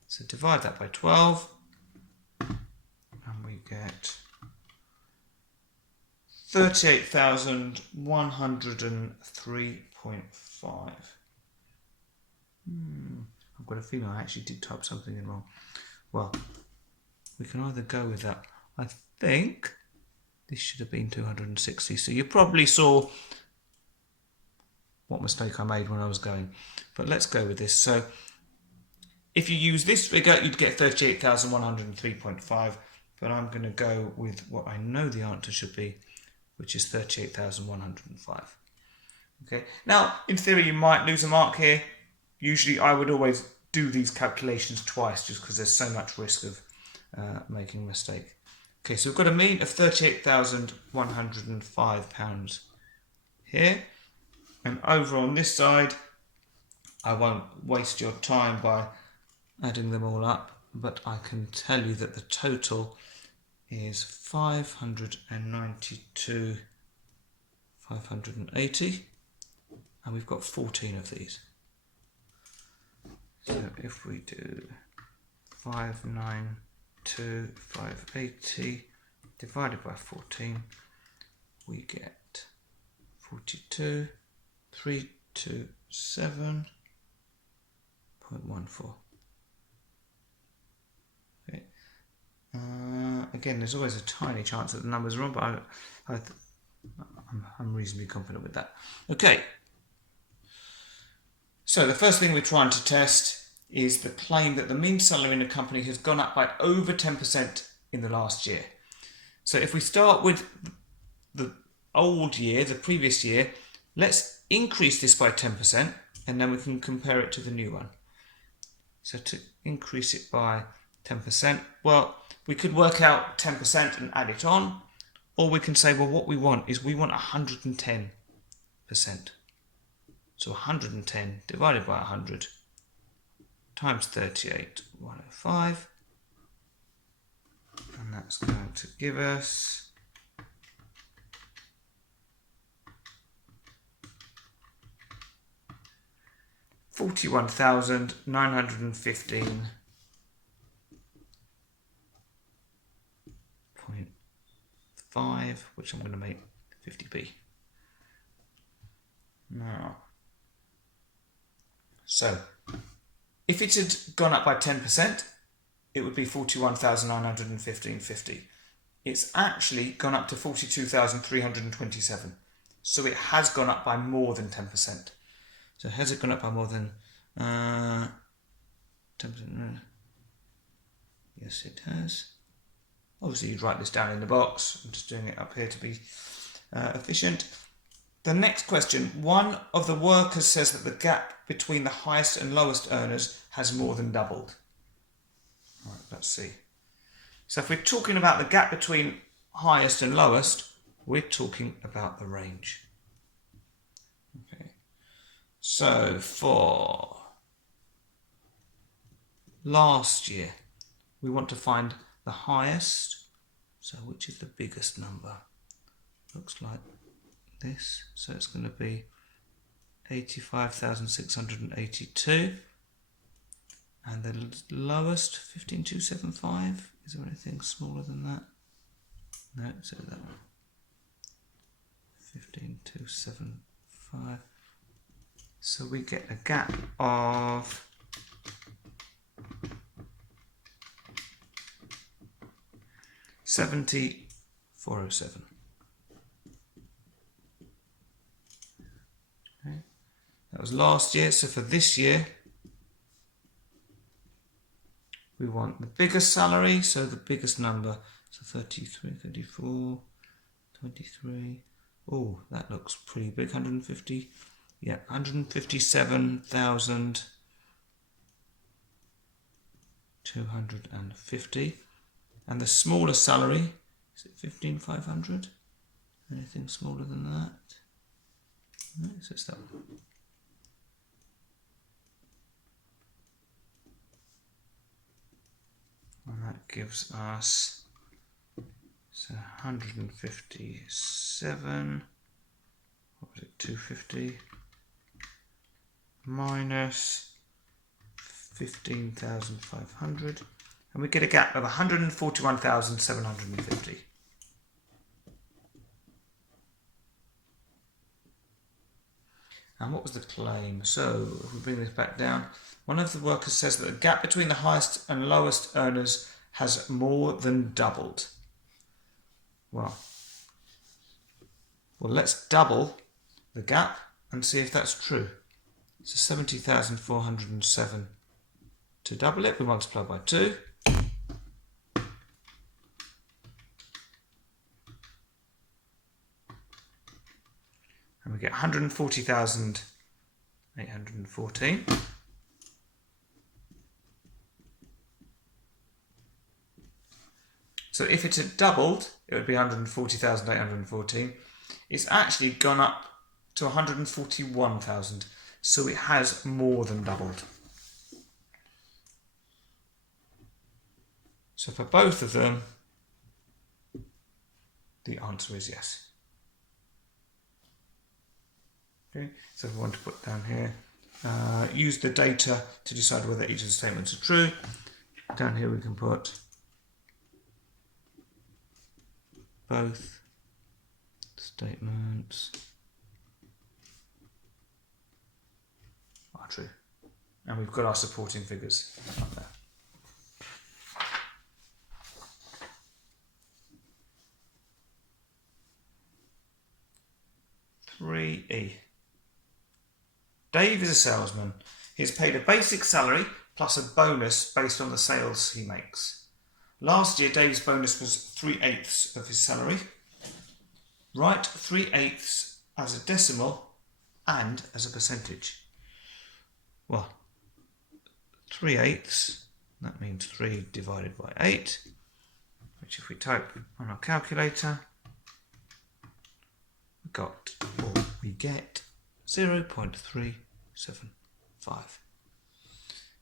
So divide that by 12. And we get 38,103.5. I've got a feeling I actually did type something in wrong. Well, we can either go with that. I think this should have been 260. So you probably saw what mistake I made when I was going. But let's go with this. So if you use this figure, you'd get 38,103.5. But I'm going to go with what I know the answer should be, which is 38,105. Okay. Now, in theory, you might lose a mark here. Usually, I would always do these calculations twice, just because there's so much risk of making a mistake. Okay, so we've got a mean of £38,105 here. And over on this side, I won't waste your time by adding them all up, but I can tell you that the total is 592,580, and we've got 14 of these. So if we do 592,580 divided by 14, we get 42,327.14. Okay. Again, there's always a tiny chance that the numbers are wrong, but I'm reasonably confident with that. Okay. So the first thing we're trying to test is the claim that the mean salary in a company has gone up by over 10% in the last year. So if we start with the old year, the previous year, let's increase this by 10% and then we can compare it to the new one. So to increase it by 10%, well, we could work out 10% and add it on, or we can say, well, what we want is we want 110%. So 110 divided by 100 times 38,105, and that's going to give us 41,915.5, which I'm going to make 50p. Now, so if it had gone up by 10%, it would be 41,915.50. It's actually gone up to 42,327. So it has gone up by more than 10%. So has it gone up by more than 10%? Yes, it has. Obviously, you'd write this down in the box. I'm just doing it up here to be efficient. The next question, one of the workers says that the gap between the highest and lowest earners has more than doubled. All right, let's see. So if we're talking about the gap between highest and lowest, we're talking about the range. Okay. So for last year, we want to find the highest. So which is the biggest number? Looks like this. So it's going to be 85,682. And the lowest, 15,275. Is there anything smaller than that? No, so that one. 15,275. So we get a gap of 70,407. Okay. That was last year. So for this year, we want the biggest salary, so the biggest number. So 33, 34, 23. Oh, that looks pretty big. 150. Yeah, 157,250. And the smaller salary, is it 15,500? Anything smaller than that? So it's that one. And that gives us 157, what was it, 250 minus 15,500, and we get a gap of 141,750. And what was the claim? So if we bring this back down, one of the workers says that the gap between the highest and lowest earners has more than doubled. Well, let's double the gap and see if that's true. So 70,407. To double it, we multiply by 2. And we get 140,814. So if it had doubled, it would be 140,814. It's actually gone up to 141,000. So it has more than doubled. So for both of them, the answer is yes. Okay, so if we want to put down here, use the data to decide whether each of the statements are true. Down here we can put both statements are true. And we've got our supporting figures up there. Q3a. Dave is a salesman. He is paid a basic salary plus a bonus based on the sales he makes. Last year, Dave's bonus was 3/8 of his salary. Write 3/8 as a decimal and as a percentage. Well, 3/8, that means 3 divided by 8, which if we type on our calculator, we get 0.375.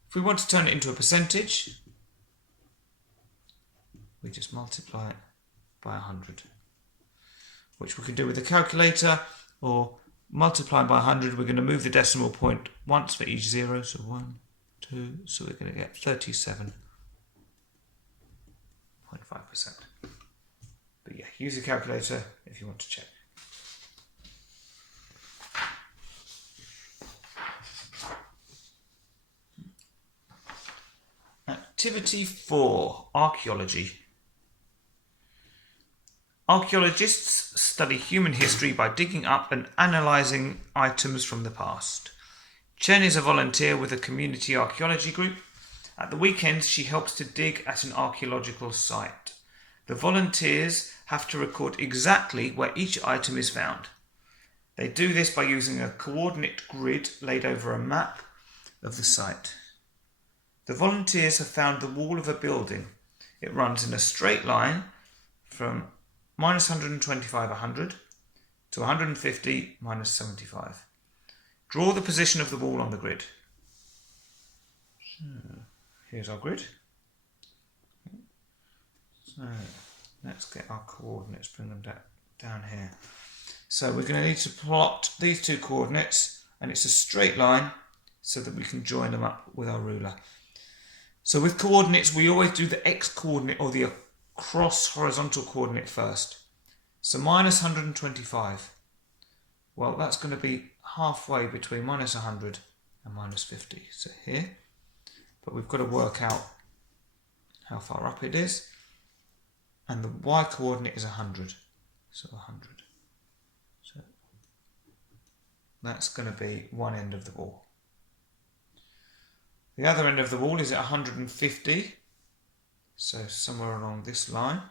If we want to turn it into a percentage, we just multiply it by 100, which we can do with a calculator, or multiply by 100, we're going to move the decimal point once for each 0, so 1, 2, so we're going to get 37.5%. But yeah, use a calculator if you want to check. Activity 4, Archaeology. Archaeologists study human history by digging up and analysing items from the past. Chen is a volunteer with a community archaeology group. At the weekends, she helps to dig at an archaeological site. The volunteers have to record exactly where each item is found. They do this by using a coordinate grid laid over a map of the site. The volunteers have found the wall of a building. It runs in a straight line from minus 125, 100 to 150, minus 75. Draw the position of the wall on the grid. So here's our grid. So let's get our coordinates, bring them down here. So we're going to need to plot these two coordinates, and it's a straight line so that we can join them up with our ruler. So with coordinates, we always do the x-coordinate or the cross horizontal coordinate first. So minus 125. Well, that's going to be halfway between minus 100 and minus 50. So here, but we've got to work out how far up it is. And the y-coordinate is 100. So 100. So that's going to be one end of the wall. The other end of the wall is at 150, so somewhere along this line,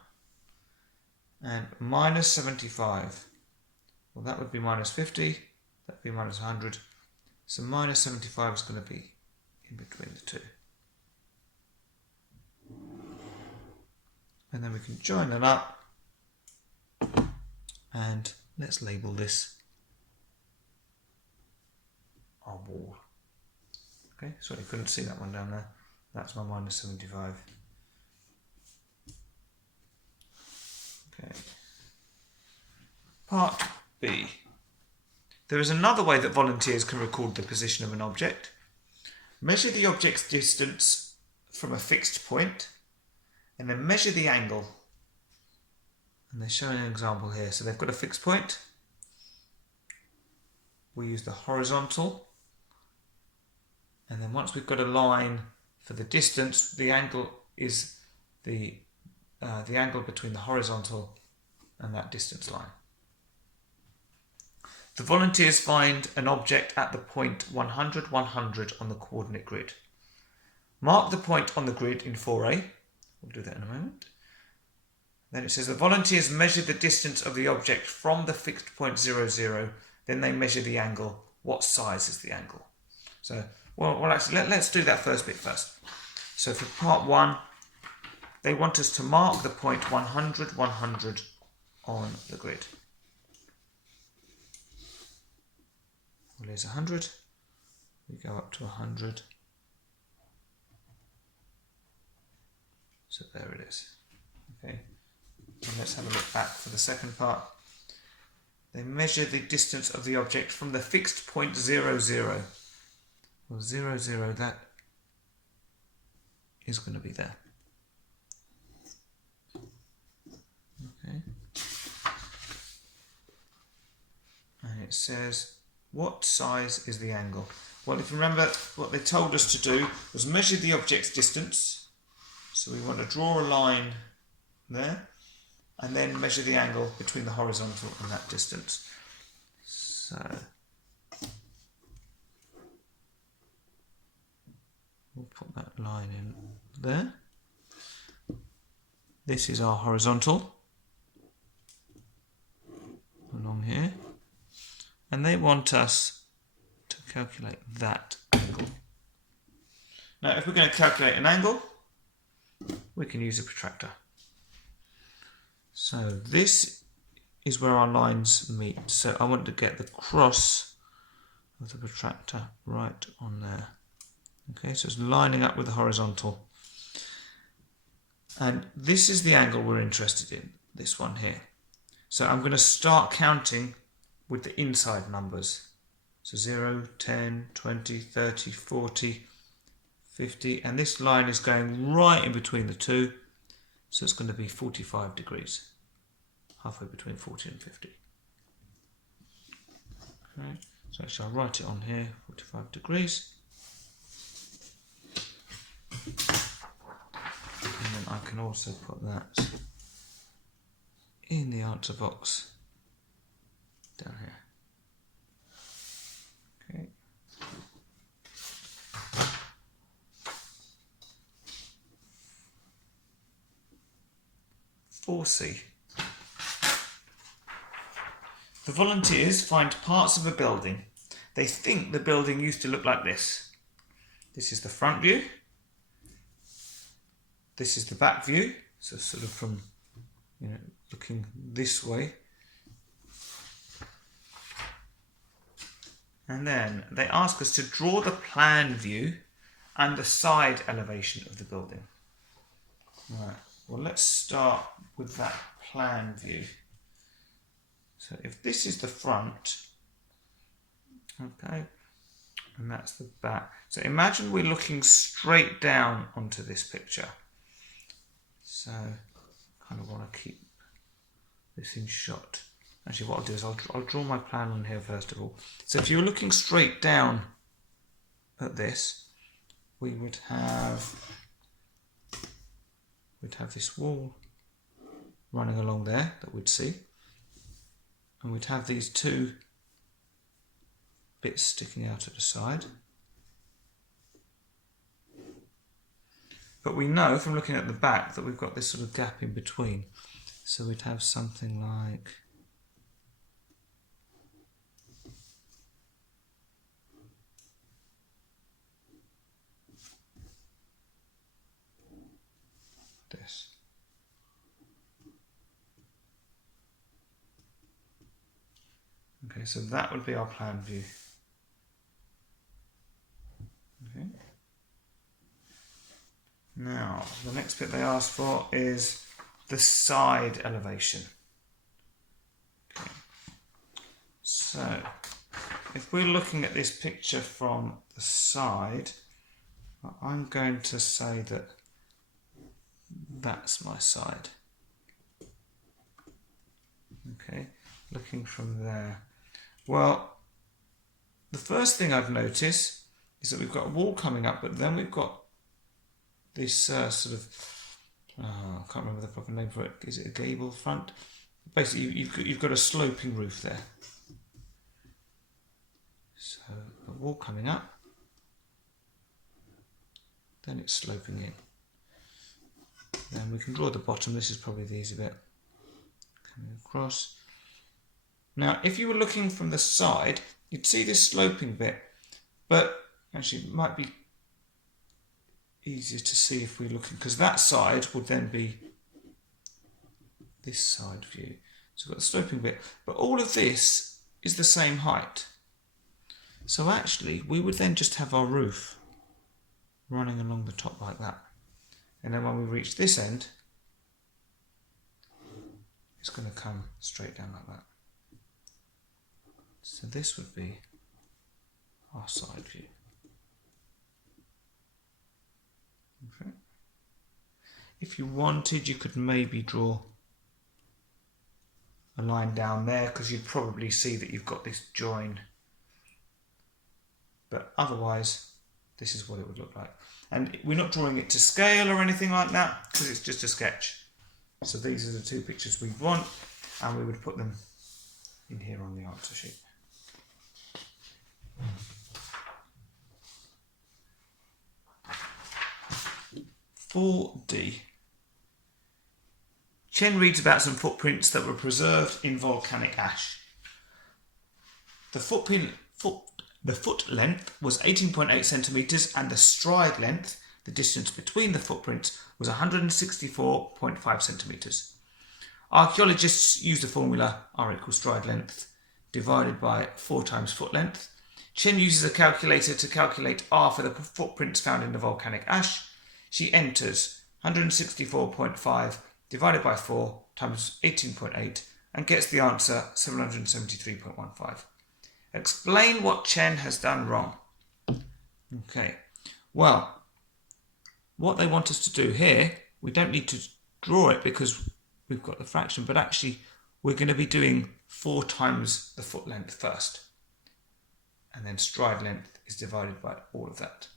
and minus 75. Well, that would be minus 50, that would be minus 100, so minus 75 is going to be in between the two. And then we can join them up, and let's label this our wall. Okay, so you couldn't see that one down there. That's my minus 75. Okay. Part B. There is another way that volunteers can record the position of an object. Measure the object's distance from a fixed point and then measure the angle. And they're showing an example here. So they've got a fixed point. We use the horizontal. And then once we've got a line for the distance, the angle is the angle between the horizontal and that distance line. The volunteers find an object at the point 100, 100 on the coordinate grid. Mark the point on the grid in 4a. We'll do that in a moment. Then it says the volunteers measure the distance of the object from the fixed point 0, 0. Then they measure the angle. What size is the angle? So, well actually, let's do that first bit first. So for part 1, they want us to mark the point 100, 100 on the grid. Well, here's 100. We go up to 100. So there it is. Okay. And let's have a look back for the second part. They measure the distance of the object from the fixed point 0, 0. Well, 0, 0, that is going to be there. Okay. And it says, what size is the angle? Well, if you remember, what they told us to do was measure the object's distance. So we want to draw a line there and then measure the angle between the horizontal and that distance. So we'll put that line in there. This is our horizontal along here. And they want us to calculate that angle. Now, if we're going to calculate an angle, we can use a protractor. So this is where our lines meet. So I want to get the cross of the protractor right on there. Okay, so it's lining up with the horizontal. And this is the angle we're interested in, this one here. So I'm going to start counting with the inside numbers. So 0, 10, 20, 30, 40, 50, and this line is going right in between the two, so it's going to be 45 degrees, halfway between 40 and 50. Okay, so actually I'll write it on here, 45 degrees. And then I can also put that in the answer box down here. Okay. C. The volunteers find parts of a building. They think the building used to look like this. This is the front view. This is the back view. So sort of from, looking this way. And then they ask us to draw the plan view and the side elevation of the building. Right. Well, let's start with that plan view. So if this is the front, okay, and that's the back. So imagine we're looking straight down onto this picture. So kind of want to keep this in shot. Actually, what I'll do is I'll draw my plan on here first of all. So if you're looking straight down at this, we would have this wall running along there that we'd see, and we'd have these two bits sticking out at the side. But we know from looking at the back that we've got this sort of gap in between, so we'd have something like this. Okay, so that would be our plan view. Now, the next bit they asked for is the side elevation. Okay. So, if we're looking at this picture from the side, I'm going to say that that's my side. Okay, looking from there. Well, the first thing I've noticed is that we've got a wall coming up, but then we've got this sort of, I can't remember the proper name for it. Is it a gable front? Basically, you've got a sloping roof there. So a wall coming up, then it's sloping in. Then we can draw the bottom. This is probably the easy bit. Coming across. Now, if you were looking from the side, you'd see this sloping bit, but actually it might be easier to see if we're looking, because that side would then be this side view. So we've got the sloping bit, but all of this is the same height. So actually, we would then just have our roof running along the top like that. And then when we reach this end, it's going to come straight down like that. So this would be our side view. Okay. If you wanted, you could maybe draw a line down there, because you'd probably see that you've got this join. But otherwise, this is what it would look like. And we're not drawing it to scale or anything like that, because it's just a sketch. So these are the two pictures we want, and we would put them in here on the answer sheet. For D, Chen reads about some footprints that were preserved in volcanic ash. The foot length was 18.8 centimetres and the stride length, the distance between the footprints, was 164.5 centimetres. Archaeologists used the formula R equals stride length divided by 4 times foot length. Chen uses a calculator to calculate R for the footprints found in the volcanic ash. She enters 164.5 divided by 4 times 18.8 and gets the answer 773.15. Explain what Chen has done wrong. Okay, well, what they want us to do here, we don't need to draw it because we've got the fraction, but actually we're going to be doing 4 times the foot length first. And then stride length is divided by all of that.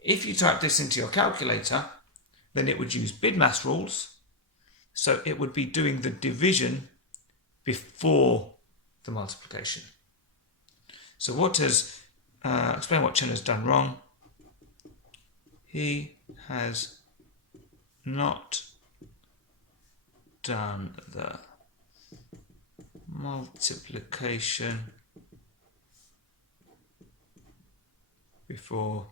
If you type this into your calculator, then it would use BIDMAS rules. So it would be doing the division before the multiplication. So what has, explain what Chen has done wrong. He has not done the multiplication before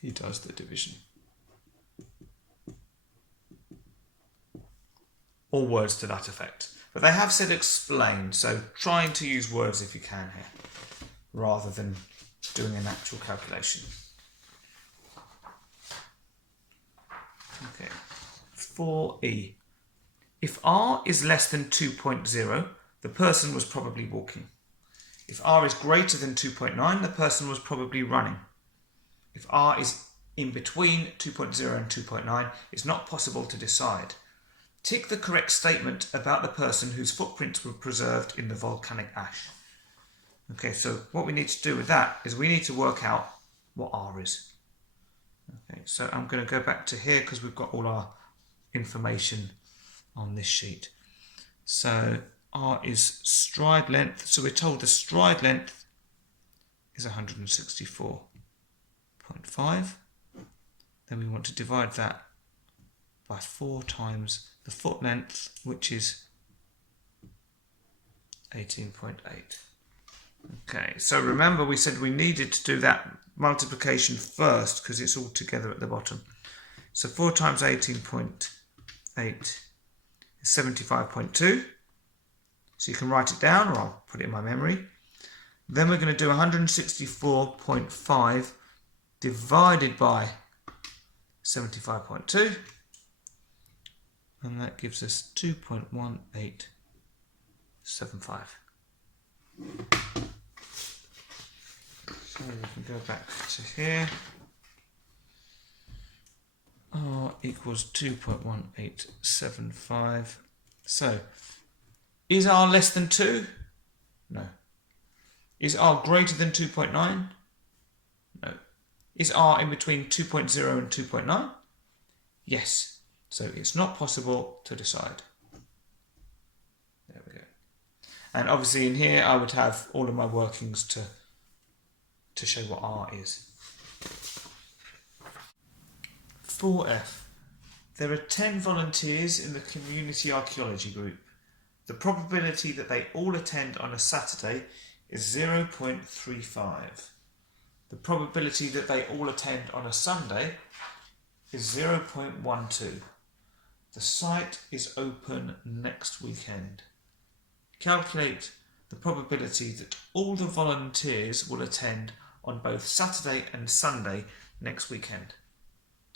he does the division. Or words to that effect. But they have said explain, so trying to use words if you can here, rather than doing an actual calculation. Okay, 4E. If R is less than 2.0, the person was probably walking. If R is greater than 2.9, the person was probably running. If R is in between 2.0 and 2.9, it's not possible to decide. Tick the correct statement about the person whose footprints were preserved in the volcanic ash. Okay, so what we need to do with that is we need to work out what R is. Okay, so I'm going to go back to here because we've got all our information on this sheet. So R is stride length. So we're told the stride length is 164.5. Then we want to divide that by 4 times the foot length, which is 18.8. Okay, so remember we said we needed to do that multiplication first because it's all together at the bottom. So 4 times 18.8 is 75.2. So you can write it down, or I'll put it in my memory. Then we're going to do 164.5 divided by 75.2, and that gives us 2.1875. So we can go back to here. R equals 2.1875. So, is R less than 2? No. Is R greater than 2.9? No. Is R in between 2.0 and 2.9? Yes. So it's not possible to decide. There we go. And obviously in here I would have all of my workings to show what R is. 4F. There are 10 volunteers in the community archaeology group. The probability that they all attend on a Saturday is 0.35. The probability that they all attend on a Sunday is 0.12. The site is open next weekend. Calculate the probability that all the volunteers will attend on both Saturday and Sunday next weekend.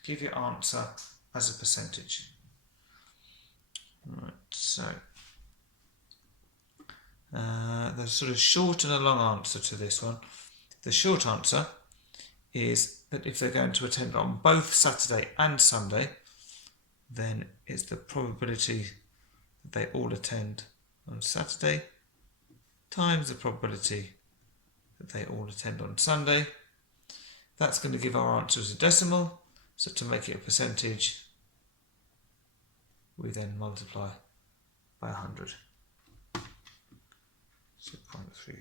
Give your answer as a percentage. Right, so there's sort of short and a long answer to this one. The short answer is that if they're going to attend on both Saturday and Sunday, then it's the probability that they all attend on Saturday times the probability that they all attend on Sunday. That's going to give our answer as a decimal, so to make it a percentage, we then multiply by 100. 0.35,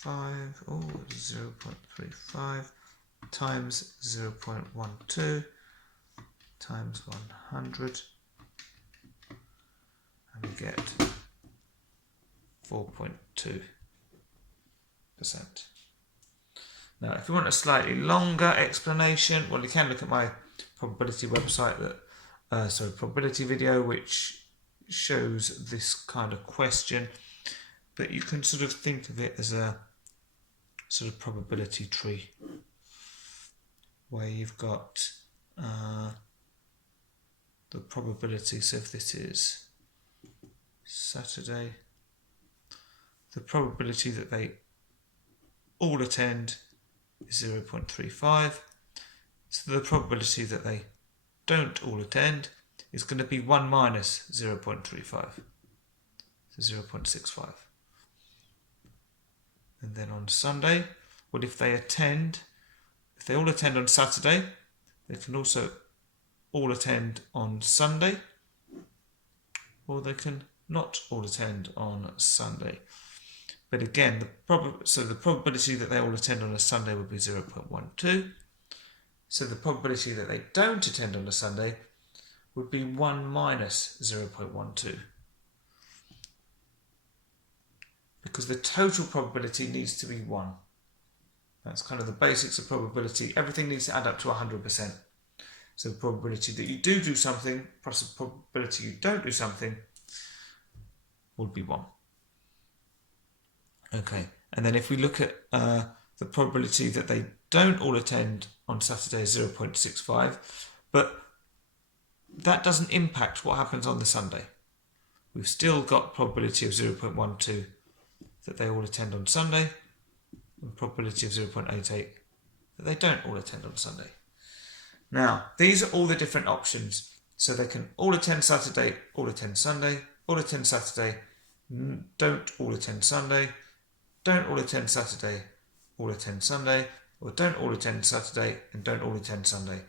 0.35 times 0.12 times 100, and we get 4.2%. Now, if you want a slightly longer explanation, well, you can look at my probability website, probability video, which shows this kind of question. But you can sort of think of it as a sort of probability tree, where you've got the probability. So if this is Saturday, the probability that they all attend is 0.35. So the probability that they don't all attend is going to be 1 minus 0.35, so 0.65. And then on Sunday, well, if they all attend on Saturday, they can also all attend on Sunday, or they can not all attend on Sunday. But again, the probability that they all attend on a Sunday would be 0.12. So the probability that they don't attend on a Sunday would be 1 minus 0.12. Because the total probability needs to be 1. That's kind of the basics of probability. Everything needs to add up to 100%. So the probability that you do something plus the probability you don't do something would be 1. Okay, and then if we look at the probability that they don't all attend on Saturday is 0.65, but that doesn't impact what happens on the Sunday. We've still got probability of 0.12 that they all attend on Sunday, and probability of 0.88 that they don't all attend on Sunday. Now, these are all the different options. So they can all attend Saturday, all attend Sunday, all attend Saturday, don't all attend Sunday, don't all attend Saturday, all attend Sunday, or don't all attend Saturday and don't all attend Sunday.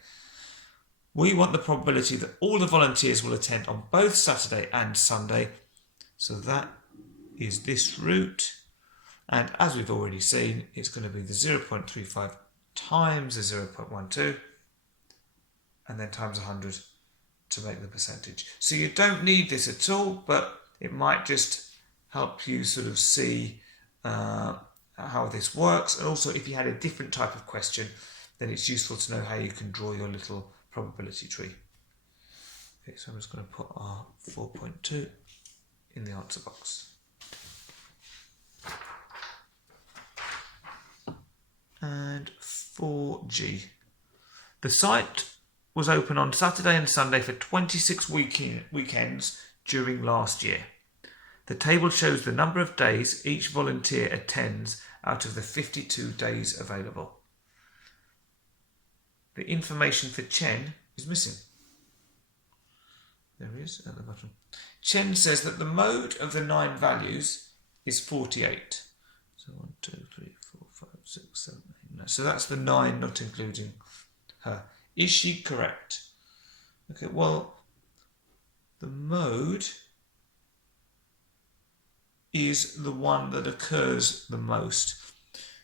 We want the probability that all the volunteers will attend on both Saturday and Sunday. So that is this route. And as we've already seen, it's going to be the 0.35 times the 0.12 and then times 100 to make the percentage. So you don't need this at all, but it might just help you sort of see how this works. And also, if you had a different type of question, then it's useful to know how you can draw your little probability tree. Okay, so I'm just going to put our 4.2 in the answer box. And 4G. The site was open on Saturday and Sunday for 26 weekends during last year. The table shows the number of days each volunteer attends out of the 52 days available. The information for Chen is missing. There he is at the bottom. Chen says that the mode of the 9 values is 48. So 1, 2, 3, 4, 5, 6, 7, 8, 9. So that's the 9 not including her. Is she correct? Okay, well, the mode is the one that occurs the most.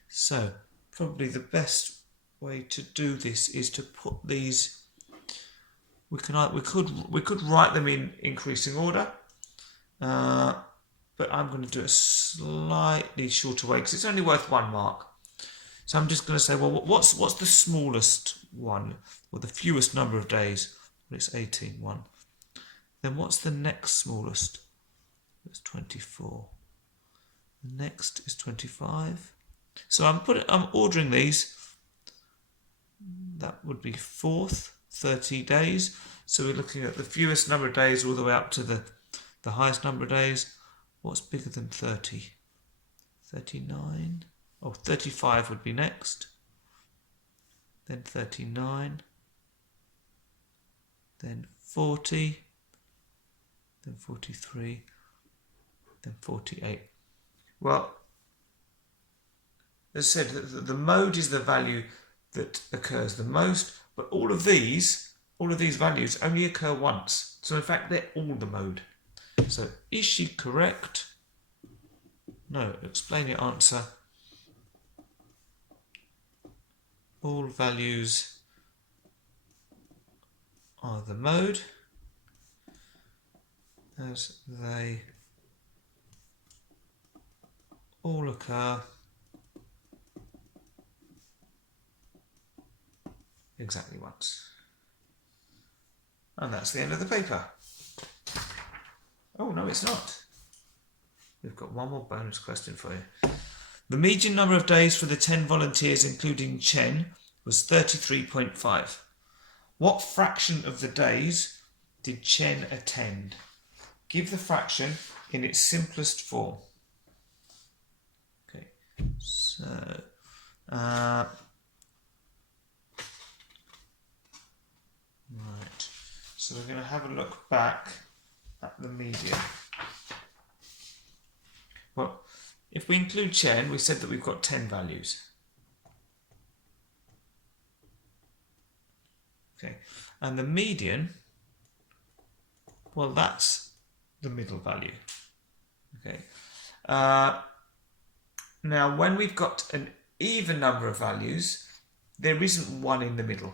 So probably the best way to do this is to put these. We could write them in increasing order, but I'm going to do it a slightly shorter way because it's only worth 1 mark. So I'm just going to say, well, what's the smallest one, or the fewest number of days? Well, it's 18, 1. Then what's the next smallest? It's 24. The next is 25. So I'm ordering these. That would be 4th, 30 days. So we're looking at the fewest number of days all the way up to the highest number of days. What's bigger than 30? 39. Oh, 35 would be next. Then 39. Then 40. Then 43. Then 48. Well, as I said, the mode is the value that occurs the most, but all of these values only occur once. So in fact, they're all the mode. So is she correct? No, explain your answer. All values are the mode as they all occur exactly once. And that's the end of the paper. Oh, no, it's not. We've got one more bonus question for you. The median number of days for the 10 volunteers, including Chen, was 33.5. What fraction of the days did Chen attend? Give the fraction in its simplest form. Okay, so right. So we're going to have a look back at the median. Well, if we include Chen, we said that we've got 10 values. Okay, and the median, well, that's the middle value. Okay. Now, when we've got an even number of values, there isn't one in the middle.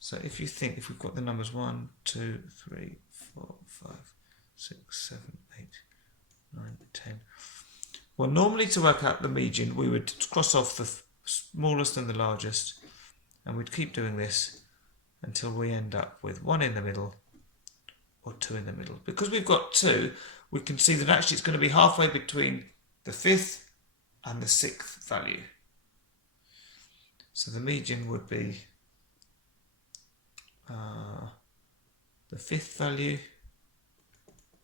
So if you think, if we've got the numbers 1, 2, 3, 4, 5, 6, 7, 8, 9, 10. Well, normally to work out the median, we would cross off the smallest and the largest, and we'd keep doing this until we end up with 1 in the middle or 2 in the middle. Because we've got 2, we can see that actually it's going to be halfway between the 5th and the 6th value. So the median would be the 5th value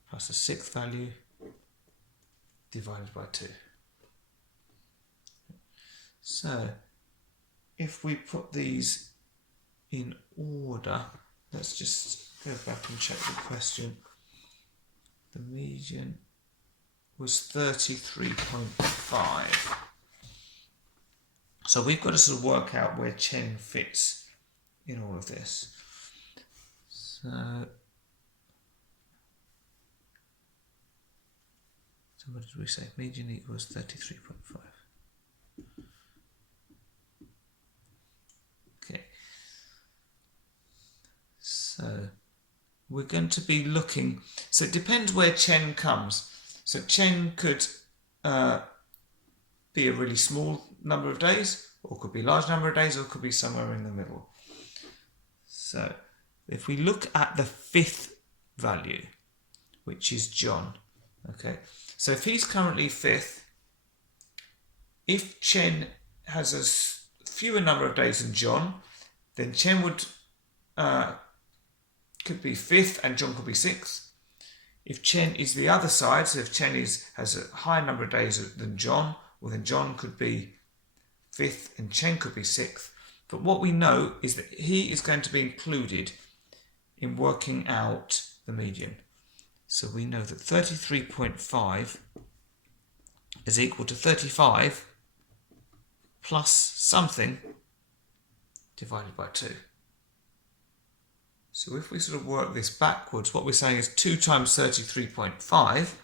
plus the 6th value divided by 2. So if we put these in order, let's just go back and check the question. The median was 33.5. So we've got to sort of work out where Chen fits in all of this. So what did we say? Median equals 33.5. Okay. So we're going to be looking. So it depends where Chen comes. So Chen could be a really small number of days, or could be a large number of days, or could be somewhere in the middle. So if we look at the 5th value, which is John, okay, so if he's currently 5th, if Chen has a fewer number of days than John, then Chen would could be 5th and John could be 6th. If Chen is the other side, so if Chen has a higher number of days than John, well then John could be 5th and Chen could be 6th. But what we know is that he is going to be included in working out the median. So we know that 33.5 is equal to 35 plus something divided by 2. So if we sort of work this backwards, what we're saying is 2 times 33.5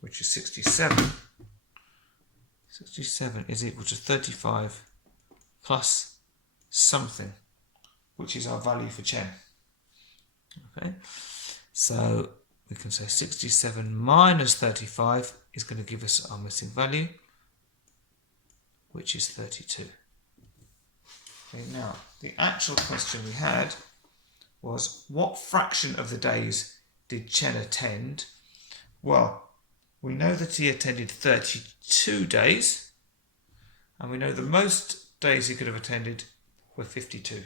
which is 67. 67 is equal to 35 plus something, which is our value for Chen. Okay, so we can say 67 minus 35 is going to give us our missing value, which is 32. Okay, now the actual question we had was, what fraction of the days did Chen attend? Well, we know that he attended 32 days, and we know the most days he could have attended were 52.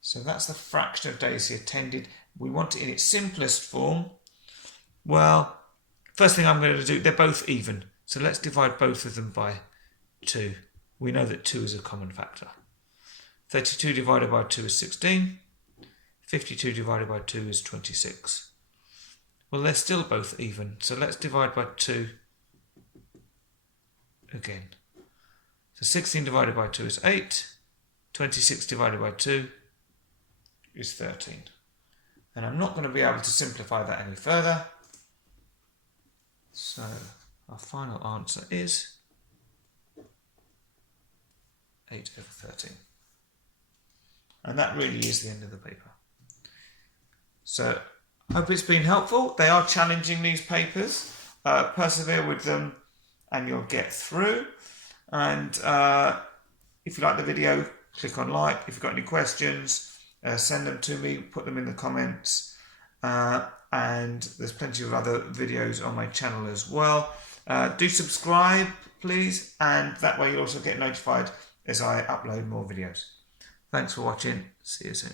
So that's the fraction of days he attended. We want it in its simplest form. Well, first thing I'm going to do, they're both even. So let's divide both of them by 2. We know that 2 is a common factor. 32 divided by 2 is 16. 52 divided by 2 is 26. Well, they're still both even. So let's divide by 2 again. So 16 divided by 2 is 8. 26 divided by 2 is 13. And I'm not going to be able to simplify that any further. So our final answer is 8 over 13. And that really is the end of the paper. So hope it's been helpful. They are challenging, these papers. Persevere with them and you'll get through. And if you like the video, click on like. If you've got any questions, send them to me, put them in the comments. And there's plenty of other videos on my channel as well. Do subscribe, please, and that way you'll also get notified as I upload more videos. Thanks for watching. See you soon.